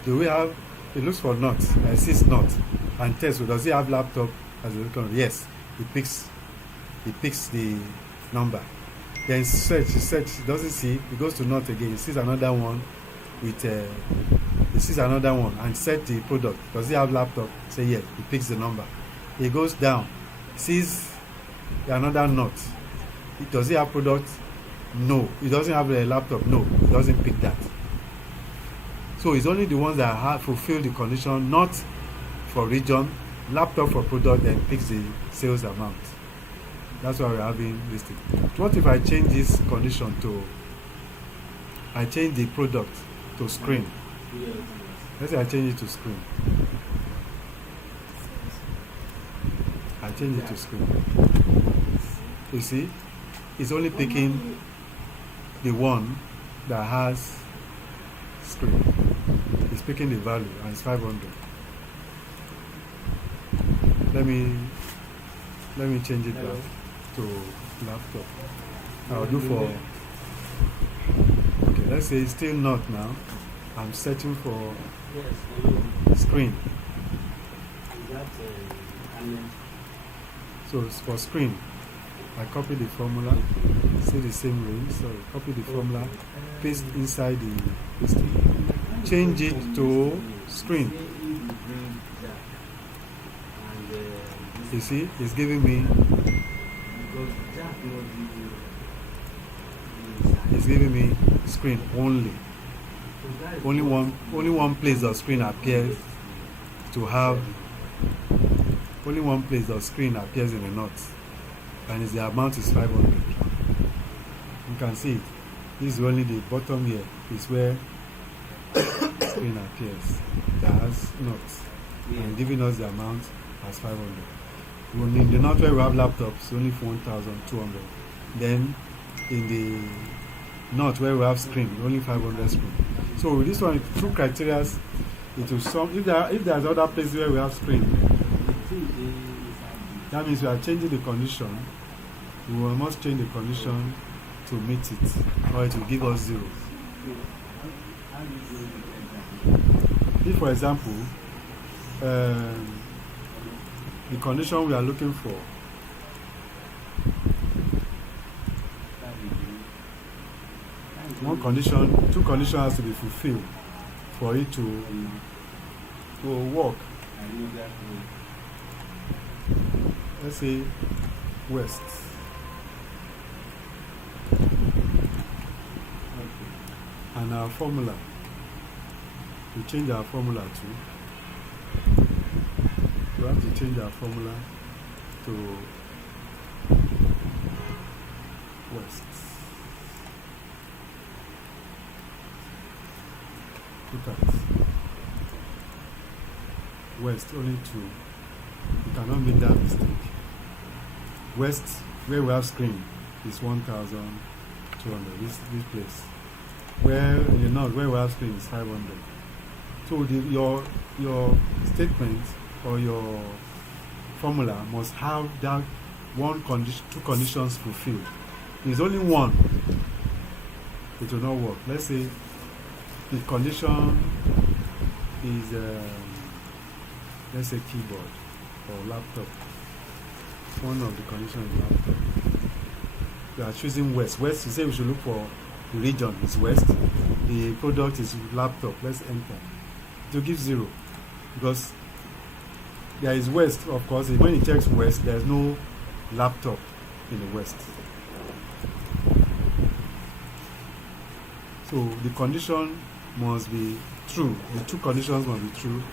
Do we have? It looks for not. I see it's not. And test. Does he have laptop as a look on? Yes. It picks the number. Then search. Doesn't see. It goes to not again. It sees another one with. It sees another one and set the product. Does he have laptop? Say yes. He picks the number. He goes down. Sees another not. Does he have product? No. He doesn't have a laptop. No. He doesn't pick that. So it's only the ones that have fulfilled the condition, not for region, laptop for product, then picks the sales amount. That's why we're having this thing. What if I change this condition to, I change the product to screen? Let's say I change it to screen. I change it to screen. You see, it's only picking the one that has screen. It's picking the value and it's 500. let me change it back to laptop. I'll do for, okay, let's say it's still not now. I'm searching for Yes, hello. screen. Is that panel? So it's for screen. I copy the formula, see the same range, so copy the formula, paste inside this thing, change it to screen. Say if you bring that and this You see, it's giving me, because Jack not give you it's giving me screen only. so that is Only what one place the screen appears to have, only one place the screen appears in the notes, and the amount is 500. You can see it. This is only the bottom here is where screen appears. That has notes and giving us the amount as 500. When in the note where we have laptops, only for 1,200. Then in the note where we have screen, only 500 screen. So with this one, two criteria, it will sum. If there's other places where we have screen, that means we are changing the condition. We must change the condition to meet it, or it will give us 0. If, for example, the condition we are looking for one condition, two conditions has to be fulfilled for it to work. Let's say west. And our formula, we change our formula to, we have to change our formula to west. Look at west, only 2. You cannot make that mistake. West, where we have screen, is 1,200. This place. Where in the north, where we have screen, is 500. So your statement or your formula must have that one condition, two conditions fulfilled. If there's only one, it will not work. Let's say the condition is let's say keyboard or laptop. One of the conditions is laptop. We are choosing west. West, you say we should look for the region is west. The product is laptop. Let's enter. It will give 0 because there is west, of course. When it checks west, there is no laptop in the west. So the condition must be true. The two conditions must be true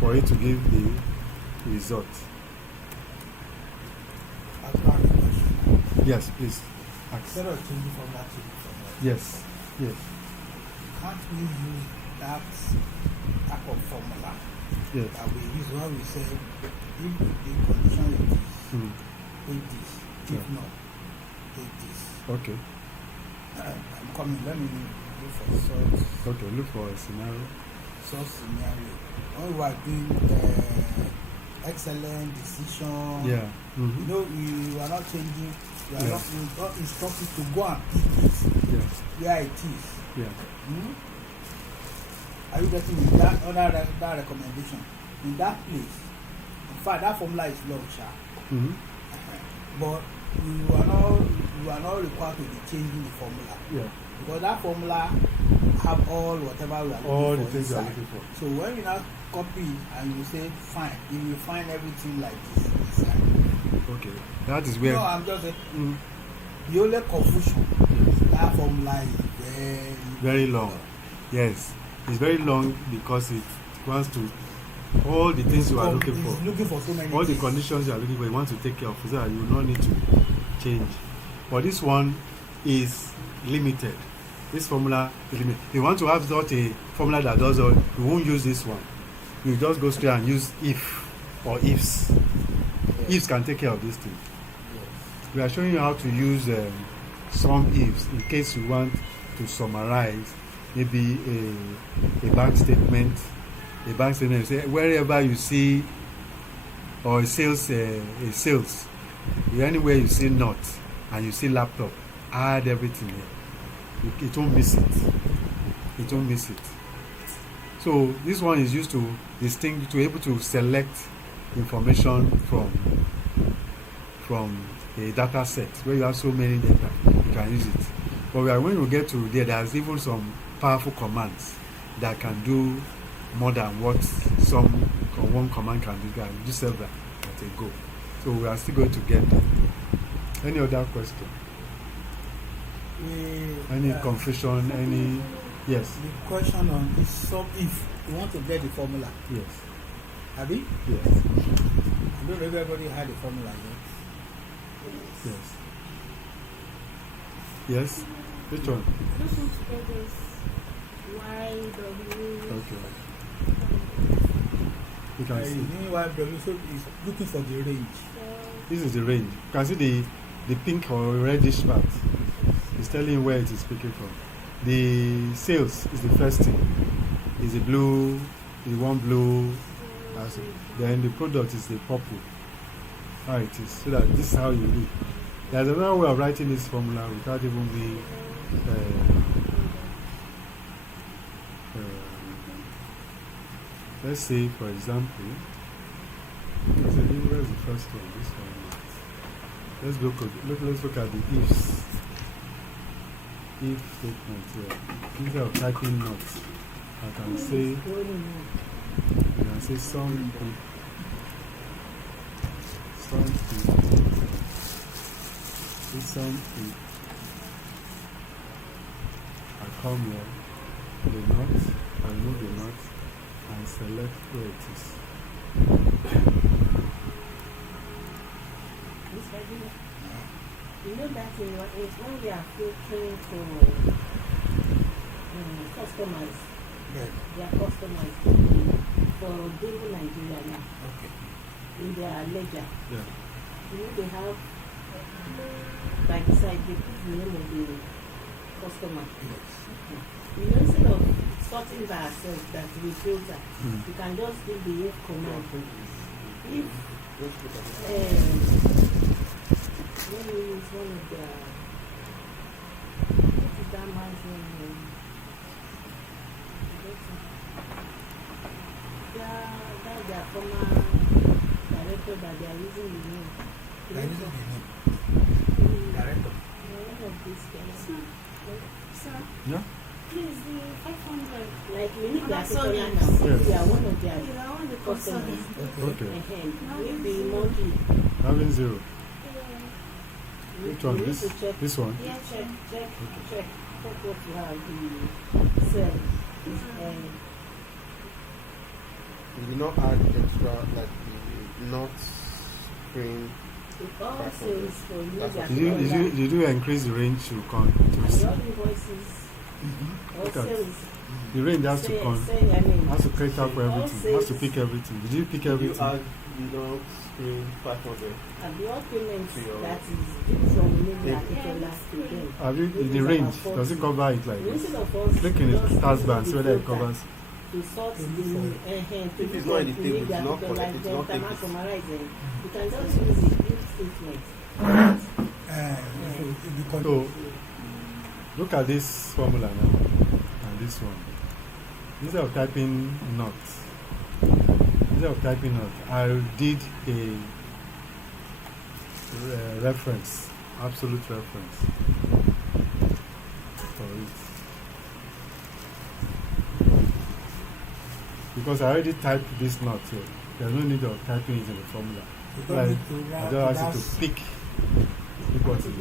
for it to give the result. I've got a question. Yes, please. Instead of changing from that to the formula, Yes, yes, can't we use that type of formula yes. that we use when we say if the condition is this, Mm. take this, if Yeah. not, take this. Okay, I'm coming, let me look for source look for a scenario. scenario. When we are doing excellent decision, Yeah. you Mm-hmm. know, we are not changing, we are Yeah. not, we don't instruct you to go and pick this Yeah, where it is. yeah. Hmm? Are you getting me? That recommendation? In that place, in fact, that formula is long, sha. Mm-hmm. But we are not required to be changing the formula Yeah. because that formula have all whatever we are looking All for the things you are inside. looking for. So when you now copy it and you say fine, you will find everything like this inside. Okay, that is where. No, I'm just saying Mm. the only confusion Yes. that formula is Very long. Yes, it's very long because it wants to all the things you are looking for. It's looking for so many All the things. conditions you are looking for, you want to take care of, so that you will not need to change. But this one is limited. This formula is limited. If you want to have such a formula that does all, you won't use this one. You just go straight and use if or ifs. Ifs can take care of this thing. We are showing you how to use some ifs in case you want to summarize maybe a bank statement. A bank statement, say wherever you see or a sales, anywhere you see nut and you see laptop, add everything here. It won't miss it. It won't miss it. So this one is used to distinguish, to able to select information from a data set where you have so many data, you can use it. But when you get to there's even some powerful commands that can do more than what one command can do. You can do several at a go. So we are still going to get there. Any other question? Any confusion? Any? Yes. The question on is if you want to get the formula. Yes. Have you? Yes. I don't know if everybody had the formula yet. Yes. Yes. Which one? Just want to get this YW. Okay. You can see. YW, so it's looking for the range. This is the range. You can see the pink or reddish part. It's telling you where it is speaking from. The sales is the first thing. Is the blue, the one blue. Then the product is the purple. How it is. So that this is how you read. There's another way of writing this formula without even being let's say, for example, where's the first one? This one. Let's look at the ifs. If statement here. Instead of typing not, I can say some I come here, the not, I move the not, and select where it is. You know that when we are filtering for customers, they are customers for Daily Nigeria now. Okay. In their ledger. Yeah. You know they have, like beside they put the name of the customer. You know, instead of sorting by ourselves that we filter, you can just give the if command. If let me use one of the what is that man's name? That's their former director that they are using the name. Director. One of these guys. Sir, Yeah? please, the 500. Like we need their That's people all now. yes. Yes. We are one of their You know, I want the customers. customers. Okay. Maybe monthly. Having zero. Yeah. Which one? We need This? to check. This one? Yeah, Check check. what you have the cell. You did not add extra, like the not screen. It all says for you That's that Did you increase the range to see? all invoices, all Look at sales, the range has to say, con say, I mean, has to cater for everything. Has to pick everything. Did you pick everything? You not screen 500. and the all payments To your- that is due from maybe Yeah. Akitola to them. Have you the range? Does it cover it like this? Instead of us Click in the just taskbar and see using whether it filter covers. to sort the If it's not in the table, it's not correct, it's not then take it. summarize them. You can just use the if statement. So look at this formula now and this one. Instead of typing not, I did a reference, absolute reference for it. Because I already typed this not here. There's no need of typing it in the formula. I just ask you to pick what it is.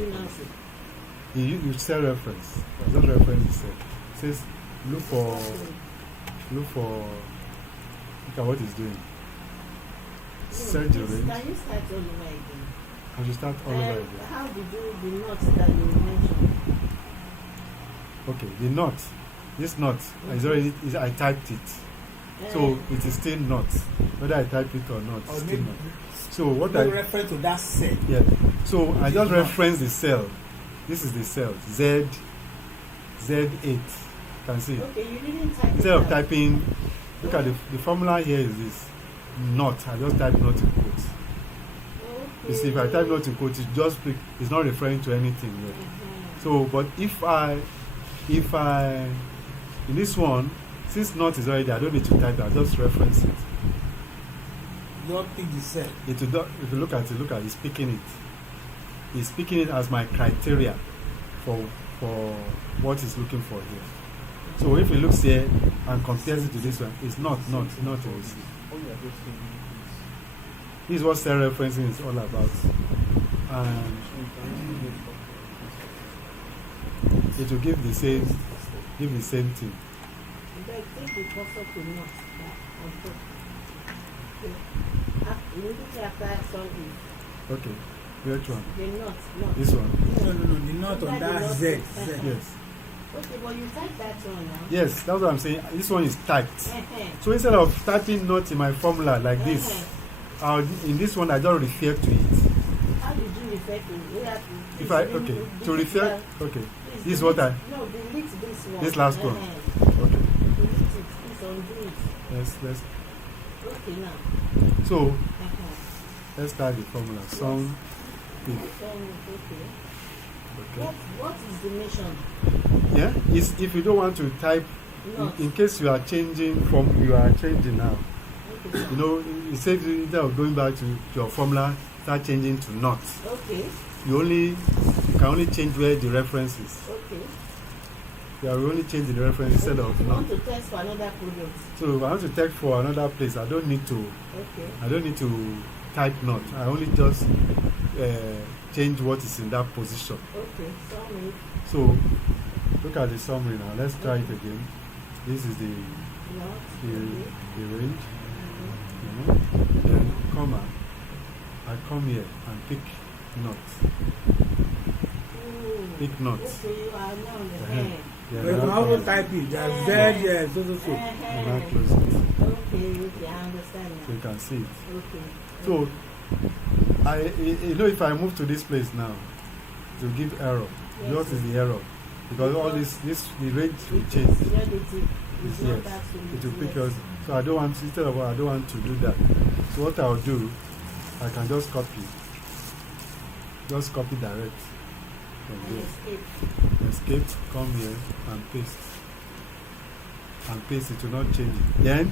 You say reference. Just reference the cell. It says look at what it's doing. Set the range. Can you start all over again? I should start all over again. How did you the notes that you mentioned? Okay, the not. This not is already. I typed it, so it is still not. Whether I type it or not, Or it's still maybe not. So what I refer to that set. yeah. So I just reference the cell. This is the cell Z8. Can see. Okay, you didn't type Instead it of out. typing, look at the formula here is this. not, I just type not in quotes. You see, if I type not in quotes, it's not referring to anything yet. So, but if I, in this one, since not is already, I don't need to type it, I just reference it. Your thing is said. If you look at it, it's picking it. It's picking it as my criteria for what it's looking for here. So if it looks here and compares it to this one, it's not. This is what cell referencing is all about. And it will give the same thing. But take the cursor to not on top. Immediately after something. Okay. Which one? The not. This one? No, the not on that Z. Yes. Okay, but you type that one now. Yes, that's what I'm saying. This one is typed. So instead of typing not in my formula like this, in this one I just refer to it. How did you refer to it? If I to refer, okay. This is what I. No, delete this one. This last one. Okay. Delete it. Please undo it. Let's. Okay now. So let's start the formula. Sum if. Okay. What is the mission? Yeah. Is if you don't want to type, in case you are changing now. Okay. You know, it says instead of going back to your formula, start changing to not. Okay. You can only change where the reference is. Okay. You are only changing the reference instead of you not. want to test for another product. So if I want to text for another place, I don't need to. Okay. I don't need to type not. I only just change what is in that position. Okay. Summary. So look at the summary now. Let's try it again. This is the Not. range. Then comma. I come here and pick not. Pick not. Okay, you are now on the Uh-huh. hand. Yeah, But you now have to close it. type it. There's Z, yes, so. And now close it. Okay, I understand So you now. can see it. Okay. So if I move to this place now, it will give error. Yes. What is the error? Because all the range will It's change. relative. It's not Yes, absolute. it will pick Yes. us. So I don't want to do that. So what I'll do, I can just copy direct from And here. escape. Escape, come here and paste. And paste, it will not change it. Then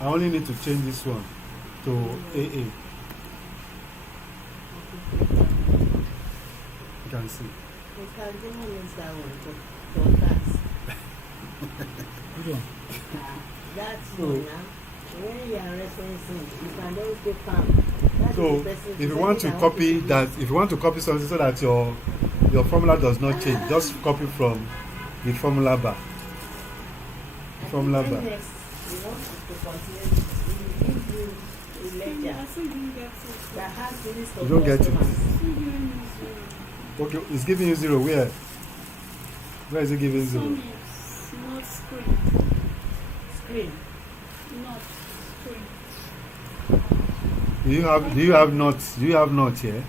I only need to change this one to AA. You can see. Mr. Demon is that one for tax. Which one? That's So- one now. When you are referencing, you can just go palm. That So is the person if you want to saying, I copy do that, this. if you want to copy something so that your formula does not change, just copy from the formula bar. Formula Then bar. next, we want to continue. We give you a ledger that has the list of You don't get it. customers. Okay, it's giving you 0. Where? Where is it giving 0? Not screen. Screen. Not screen. Do you have not here?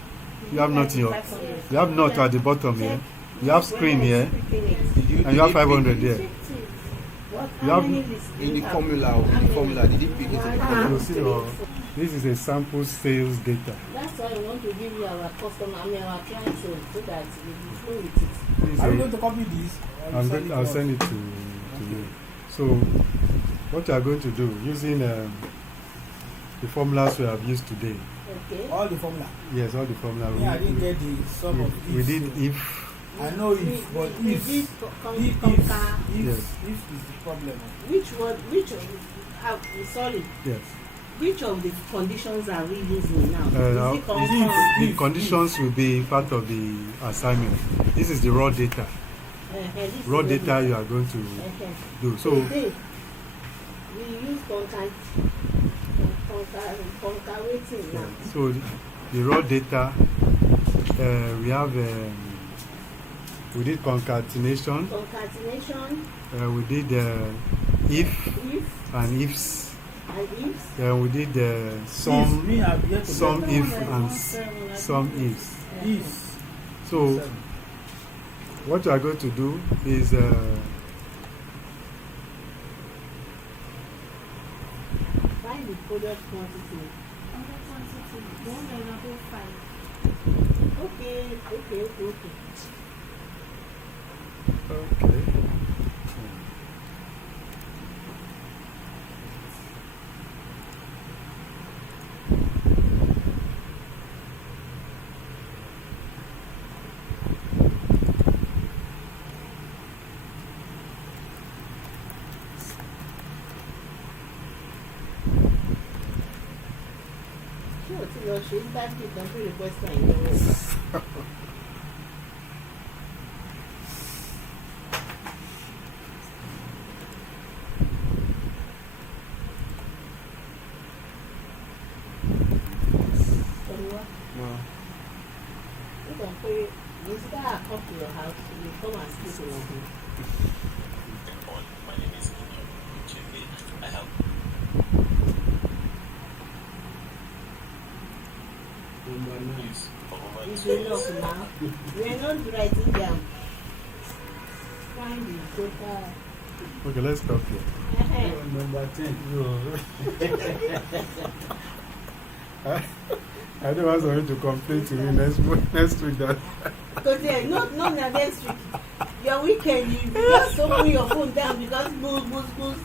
You have not in your. 500. You have not at the bottom here. You have screen here, Did and you have 500 there. What? You How have- many lists do in you the have? formula, did it pick it in the One, formula? You see, this is a sample sales data. That's why we want to give you our customer, our clients, so that we will flow with it. This is Are you a- going to copy this? I'll send it to you. So, what you are going to do using the formulas we have used today. Okay. All the formula. Yes, all the formula. Yeah, I didn't get the sum of we ifs. did if. I know if, but we if. did If conquer. Yes. is the problem. Which sorry, Yes. which of the conditions are we using now? Now, Is it conquer? the conditions will be part of the assignment. This is the raw data. This Raw is data what you are going to we- do. So, Today, we use concatenating now. so the raw data, we have we did concatenation. Concatenation, We did if if, and ifs. and ifs. We did some Me, I've yet to some get if and some ifs. If. So what you are going to do is Find the product quantity. Under quantity, 1 and above 5. Okay. Okay. Ṣé o ti lọ ṣe interview kan tó request àìlọ́wọ́? Olúwa, Well, ó kàn pé visitor are come to your house, you come and sleep in your home. My name is Chimbe. I have Number 9. use of over It's 2 enough years. now. We are not writing down. Find the total. Okay, let's stop here. Number 10. I don't want somebody to complain to me next week that Because not next week. Your weekend, you just open your phone down because boost.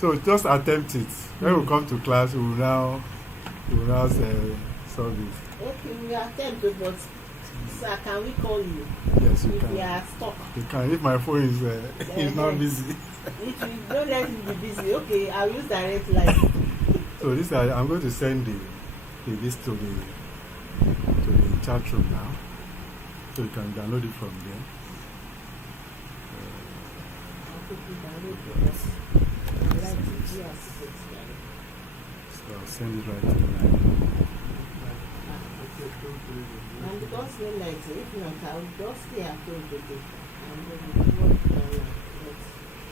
so just attempt it. When we come to class, we will now solve it. Okay, we attempt to, but sir, can we call you Yes, you if we can. are stuck? You can. If my phone is not busy. If you don't let me be busy, okay, I'll use direct line. So this I'm going to send this to the chat room now, so you can download it from there. I'll quickly download because I like it here as it is. So I'll send it right to you. And because we like it, if not, I'll just stay at home today. And then we do what we can.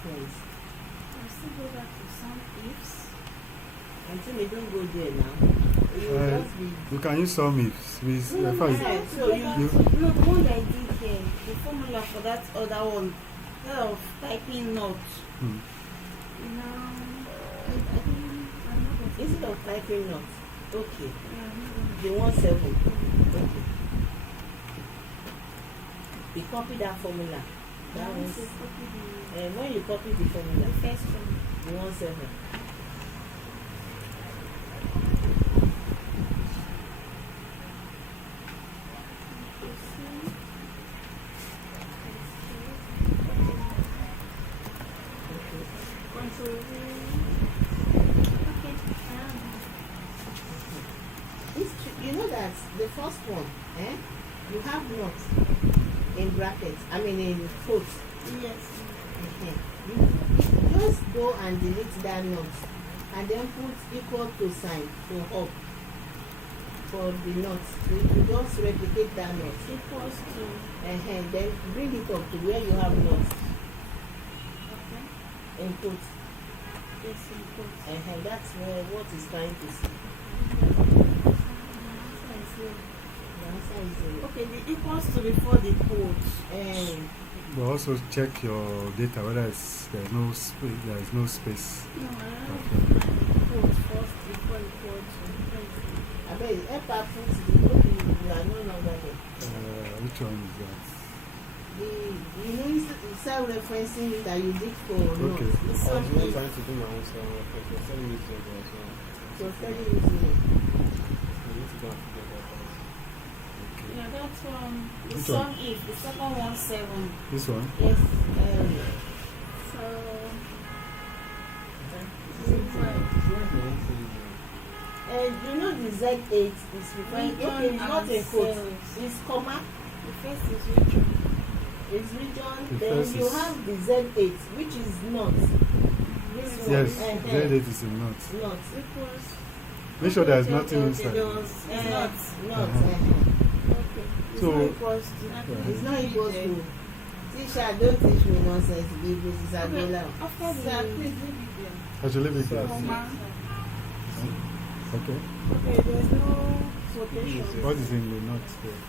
I'll still go back to some ifs. Until they don't go there now, it will just be. You can use some ifs. No, In no, fact, Yeah, so you- no, the one that I did here, the formula for that other one, instead of typing not, hmm. you know, I'm not going to. Instead of typing not, okay, Yeah, the 17, okay. You copy that formula. That I'm was, going to copy when you copy the the formula, first one. the 17. You know that the first one, you have not in brackets, I mean in quotes. Yes. You just go and delete that note and then put equal to sign for up for the note. So you just replicate that note. Equals to. Then bring it up to where you have notes Okay. in quotes. Yes, equals. That's where what is trying to say. The answer is zero. Okay, the equals to before the quote. But also check your data whether there is no space. No, I Okay. have quote first before the quote. I bet if I put the book, you are no longer there. Which one is that? You know, you self-referencing that you did for Okay. notes. I It's was something. even trying to do my own stuff. I was telling me to do as well. So very easy. I need to go and figure that out. Yeah, that's the Which sum one? if the second one 7. This one? Yes. So You know the Z8 is referring. Okay, it's not a quote. It's comma. the first is region. It's region. The Then first you is- have the Z8, which is not. This one. Yes, uh-huh. Z8 is a knot. Not. Equals. Make sure there is Okay, nothing okay, inside. there was- It's not. Not. Okay. It's So- not equals to. It's not equal to. Teacher, don't teach me nonsense. This is a Okay, goal. after the Sir, please leave it there. I should leave it there. comma. Okay. Okay, there's no quotation. What is in the notes there?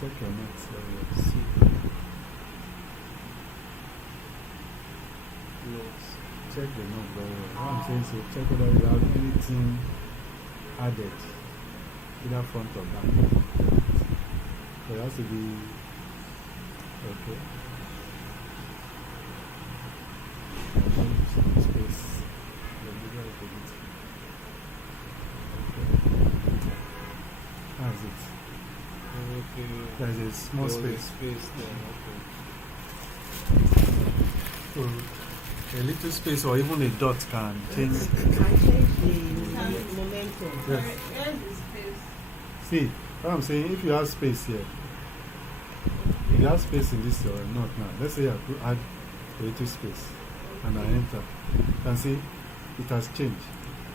Check your notes. notes. Check the note very well. What I'm saying, so check whether you have anything added, either front or back. So it has to be okay. And then some space. The middle of it. Okay. That's it. Okay. There's a small There was a space. space there. Okay. So a little space or even a dot can change. And change the momentum. Yes. Where is the space? See, what I'm saying, if you have space here, if you have space in this knot now, let's say I could add a little space and I enter, you can see it has changed.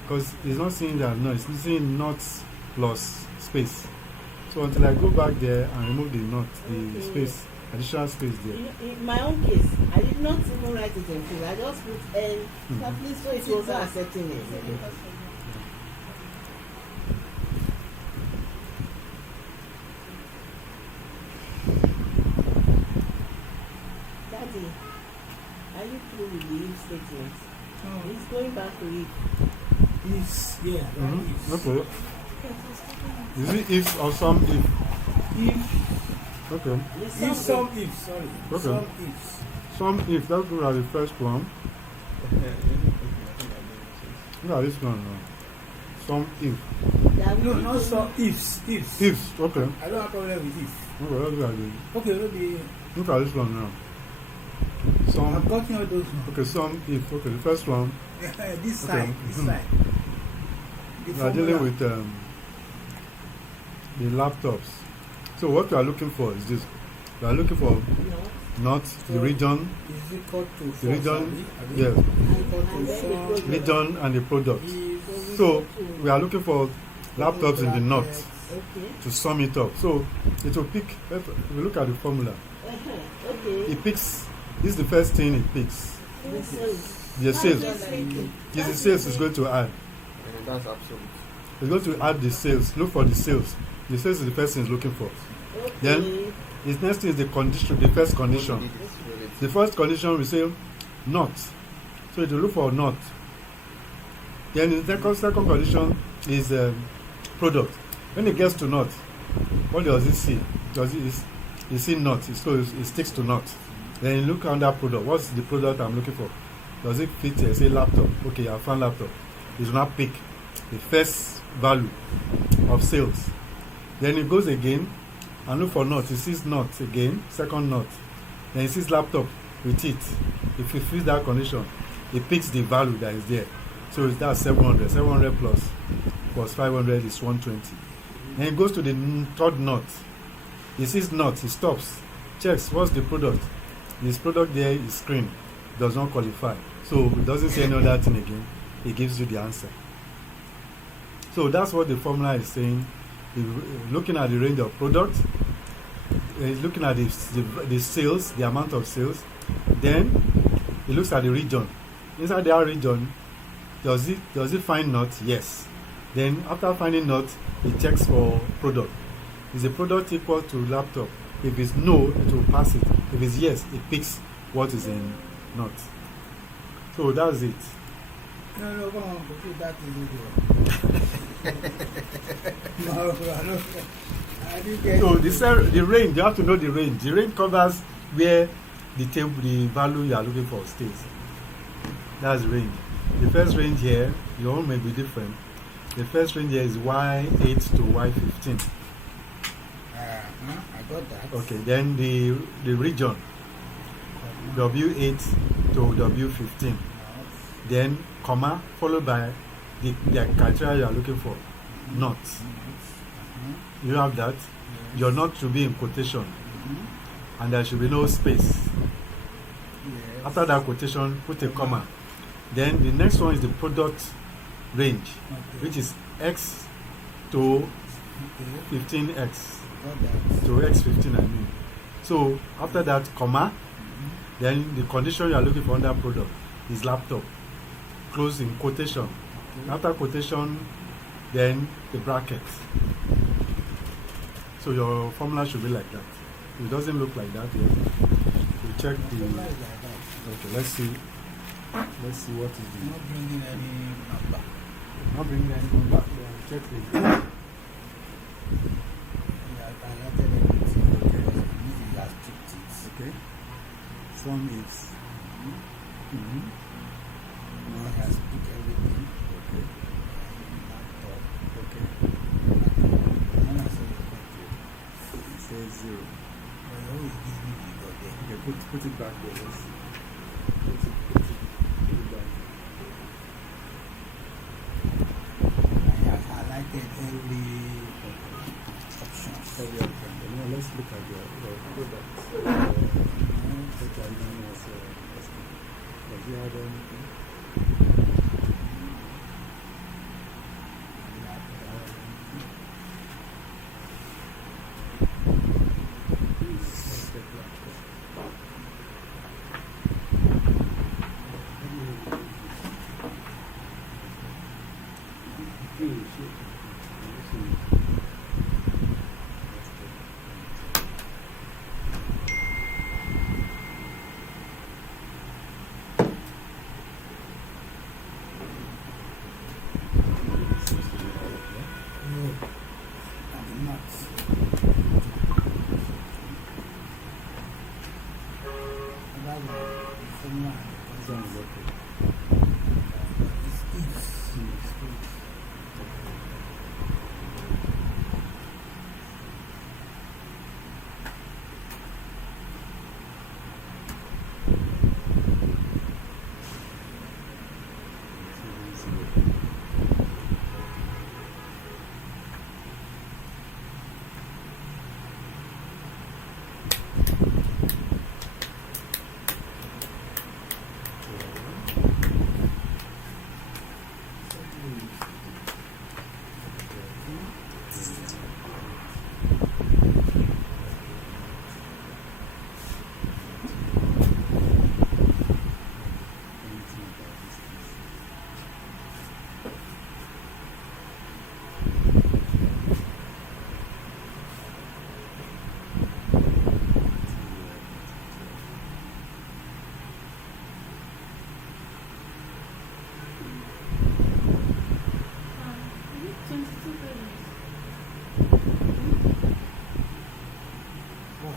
Because it's not saying that no, it's saying knot plus space. So until I go back there and remove the knot, the space, additional space there. In my own case, I did not even write it in full. I just put N, so it was not accepting it. Daddy, are you through with the if statement? He's going back to it. Is, yeah, that is. Okay. Is it if or some if? If, Okay. The if some if, sorry. Okay. Some ifs. Some if, that's good at the first one. Look at this one now. Some if. that No, we not need to- some ifs. Ifs. If, okay. I don't have problem with if. Okay, let's look at it. Okay, maybe Look at this one now. I've Some, gotten all those now. okay, some if. Okay, the first one, This Okay. side, this Mhm. side. The we are dealing formula. with the laptops. So what we are looking for is this. We are looking for No. not the region, Is equal to the region, yes, Is equal And to then some. the region and the product. Is So we are looking for laptops in the knot Okay. to sum it up. So it will pick, if we look at the formula, Okay. it picks, this is the first thing it picks. The sales. The sales. Okay. Yes, the sales is going to add. And that's absolute. It's going to add the sales. Look for the sales. The sales is the first thing it's looking for. Okay. Then its next is the condition, the first condition. What we did is relative. The first condition we say not. So it will look for not. Then the second condition is product. When it gets to not, what does it see? Does it see not? So it sticks to not. Then you look under product. What's the product I'm looking for? Does it fit here? Say laptop. Okay, I found laptop. It will not pick the first value of sales. Then it goes again and look for not. It sees not again, second not. Then it sees laptop with it. If it fits that condition, it picks the value that is there. So that's 700. 700 plus 500 is 120. Then it goes to the third not. It sees not. It stops. Checks what's the product. This product there is screen. Does not qualify. So it doesn't say any other thing again. It gives you the answer. So that's what the formula is saying. Looking at the range of products, looking at the sales, the amount of sales. Then it looks at the region. Inside that region, does it find not? Yes. Then after finding not, it checks for product. Is the product equal to laptop? If it's no, it will pass it. If it's yes, it picks what is in not. So that's it. No, come on, put that in the No, no. I didn't get So it. the range, you have to know the range. The range covers where the value you are looking for stays. That's the range. The first range here, your own may be different. The first range here is Y8 to Y15. I got that. Okay, then the region, W8 to W15. Then comma followed by the criteria you are looking for. Not. You have that. Your not should be in quotation. And there should be no space. Yes. After that quotation, put a comma. Then the next one is the product range, Okay. which is X to Okay. 15X. Got that. To X15, I mean. So after that, comma, then the condition you are looking for under product is laptop. Close in quotation. Okay. After quotation, then the bracket. So your formula should be like that. If it doesn't look like that yet, we check the. Formula is like that. Okay, let's see. Let's see what is the. Not bringing any number. Not bringing anyone back. Check the. Yeah, I highlighted everything. Okay. Because he has picked it. Okay. Some is. Now he has picked everything. Okay. Laptop. Okay. When I say okay, It says 0. but he always gives me figure there. Okay, put it back there. Let's see. Put it back. And he has highlighted every option. Every option. Now let's look at your product. What are you doing as a customer? Does he have anything? Let's check laptop. No. I'm not. About the formula and the Sounds concept. okay. It's easy. What?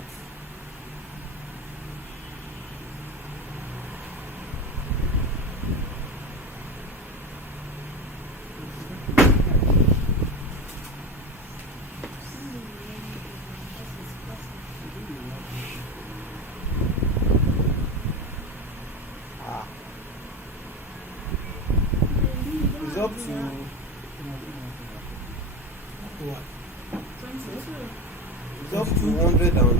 Ah. It's up to What? it's up to 100 and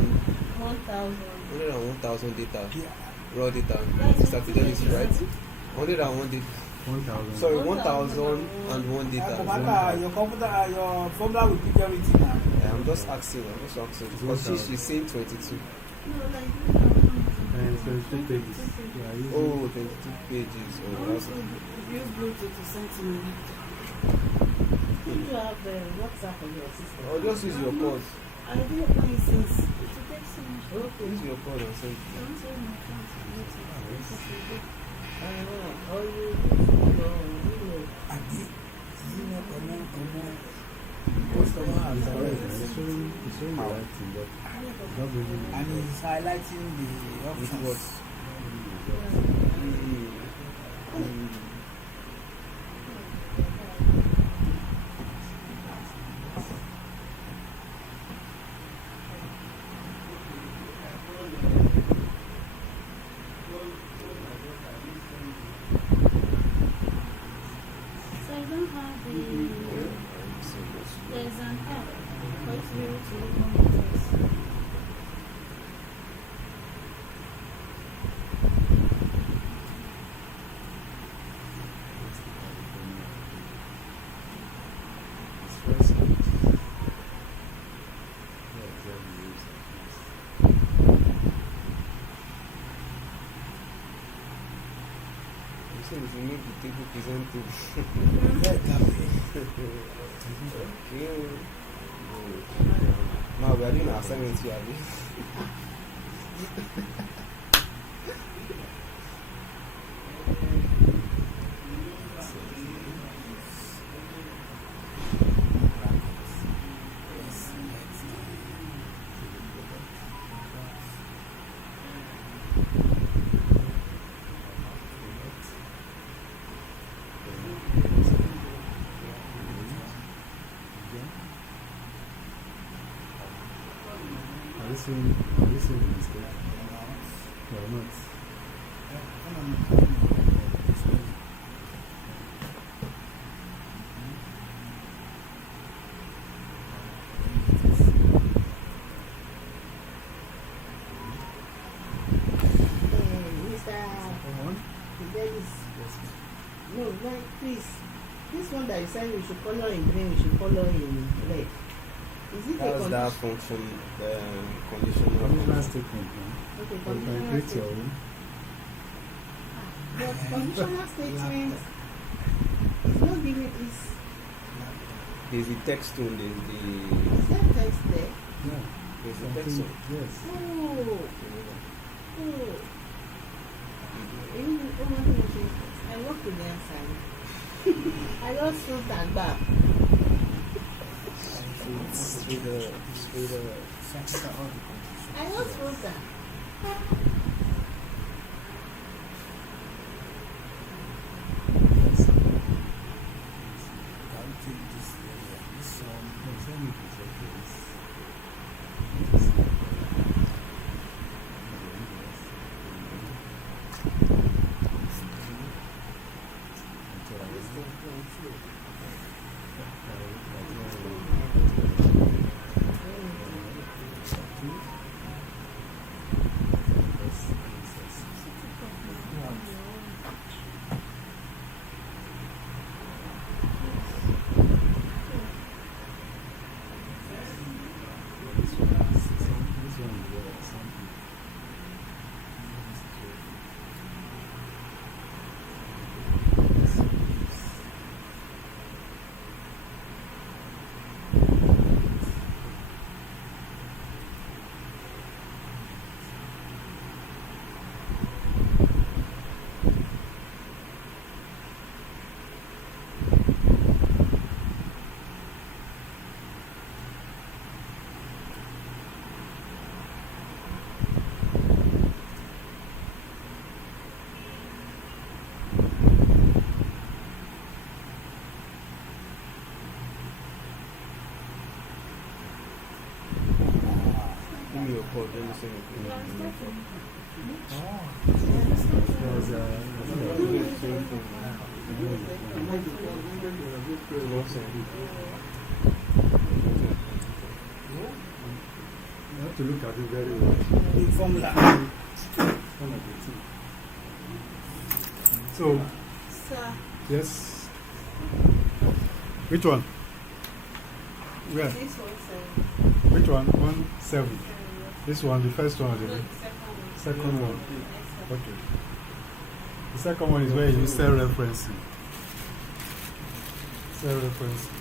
1,000. 1,000 data, Yeah. raw data. Mr. Fidelis, right? 101 data. 1,000. Sorry, 1,001 data. Your computer, your formula will pick everything now. I'm just asking. Because she's saying 22. And so it's 2 pages. Yeah, you Oh, 22 pages. Oh, that's Use Bluetooth to send to me. Do you have WhatsApp on your system? I'll just use your code. I do have my since. Okay, use your code and send it. Or you use your email. Adi, zero, comment. Customer has correct. It's showing the right thing, but it's not bringing it. And he's highlighting the With options. what? So I don't have there's an app for it to be able to look on the test. So we should make the table presentable. Yeah, that way. Now we are doing our assignment here. Abi. Are you seeing the mistake? No, not. Mr. Come on. There is Yes. no, like please. This one that you said we should color in green, we should color in red. Is it a How's that condition? function? Conditional Conditional function. statement. Huh? Okay, You can conditional create your statement. own. But conditional statement is not giving is There's the text tone, there's is there text there? Yeah. the text Something, tone. yes. Oh, oh. Even oh, one thing I should- I work with the outside. I lost fruit and back. I lost fruit and Yes. Give me your code, let me send it. There's you have to look at it very well. The formula. One of the two. So, Sir, yes. Which one? Where? this one, sir. Which one? 1-7. This one, the first one or No, the the second one. second one? Yes, sir. Okay. The second one is where you cell referencing. Cell referencing.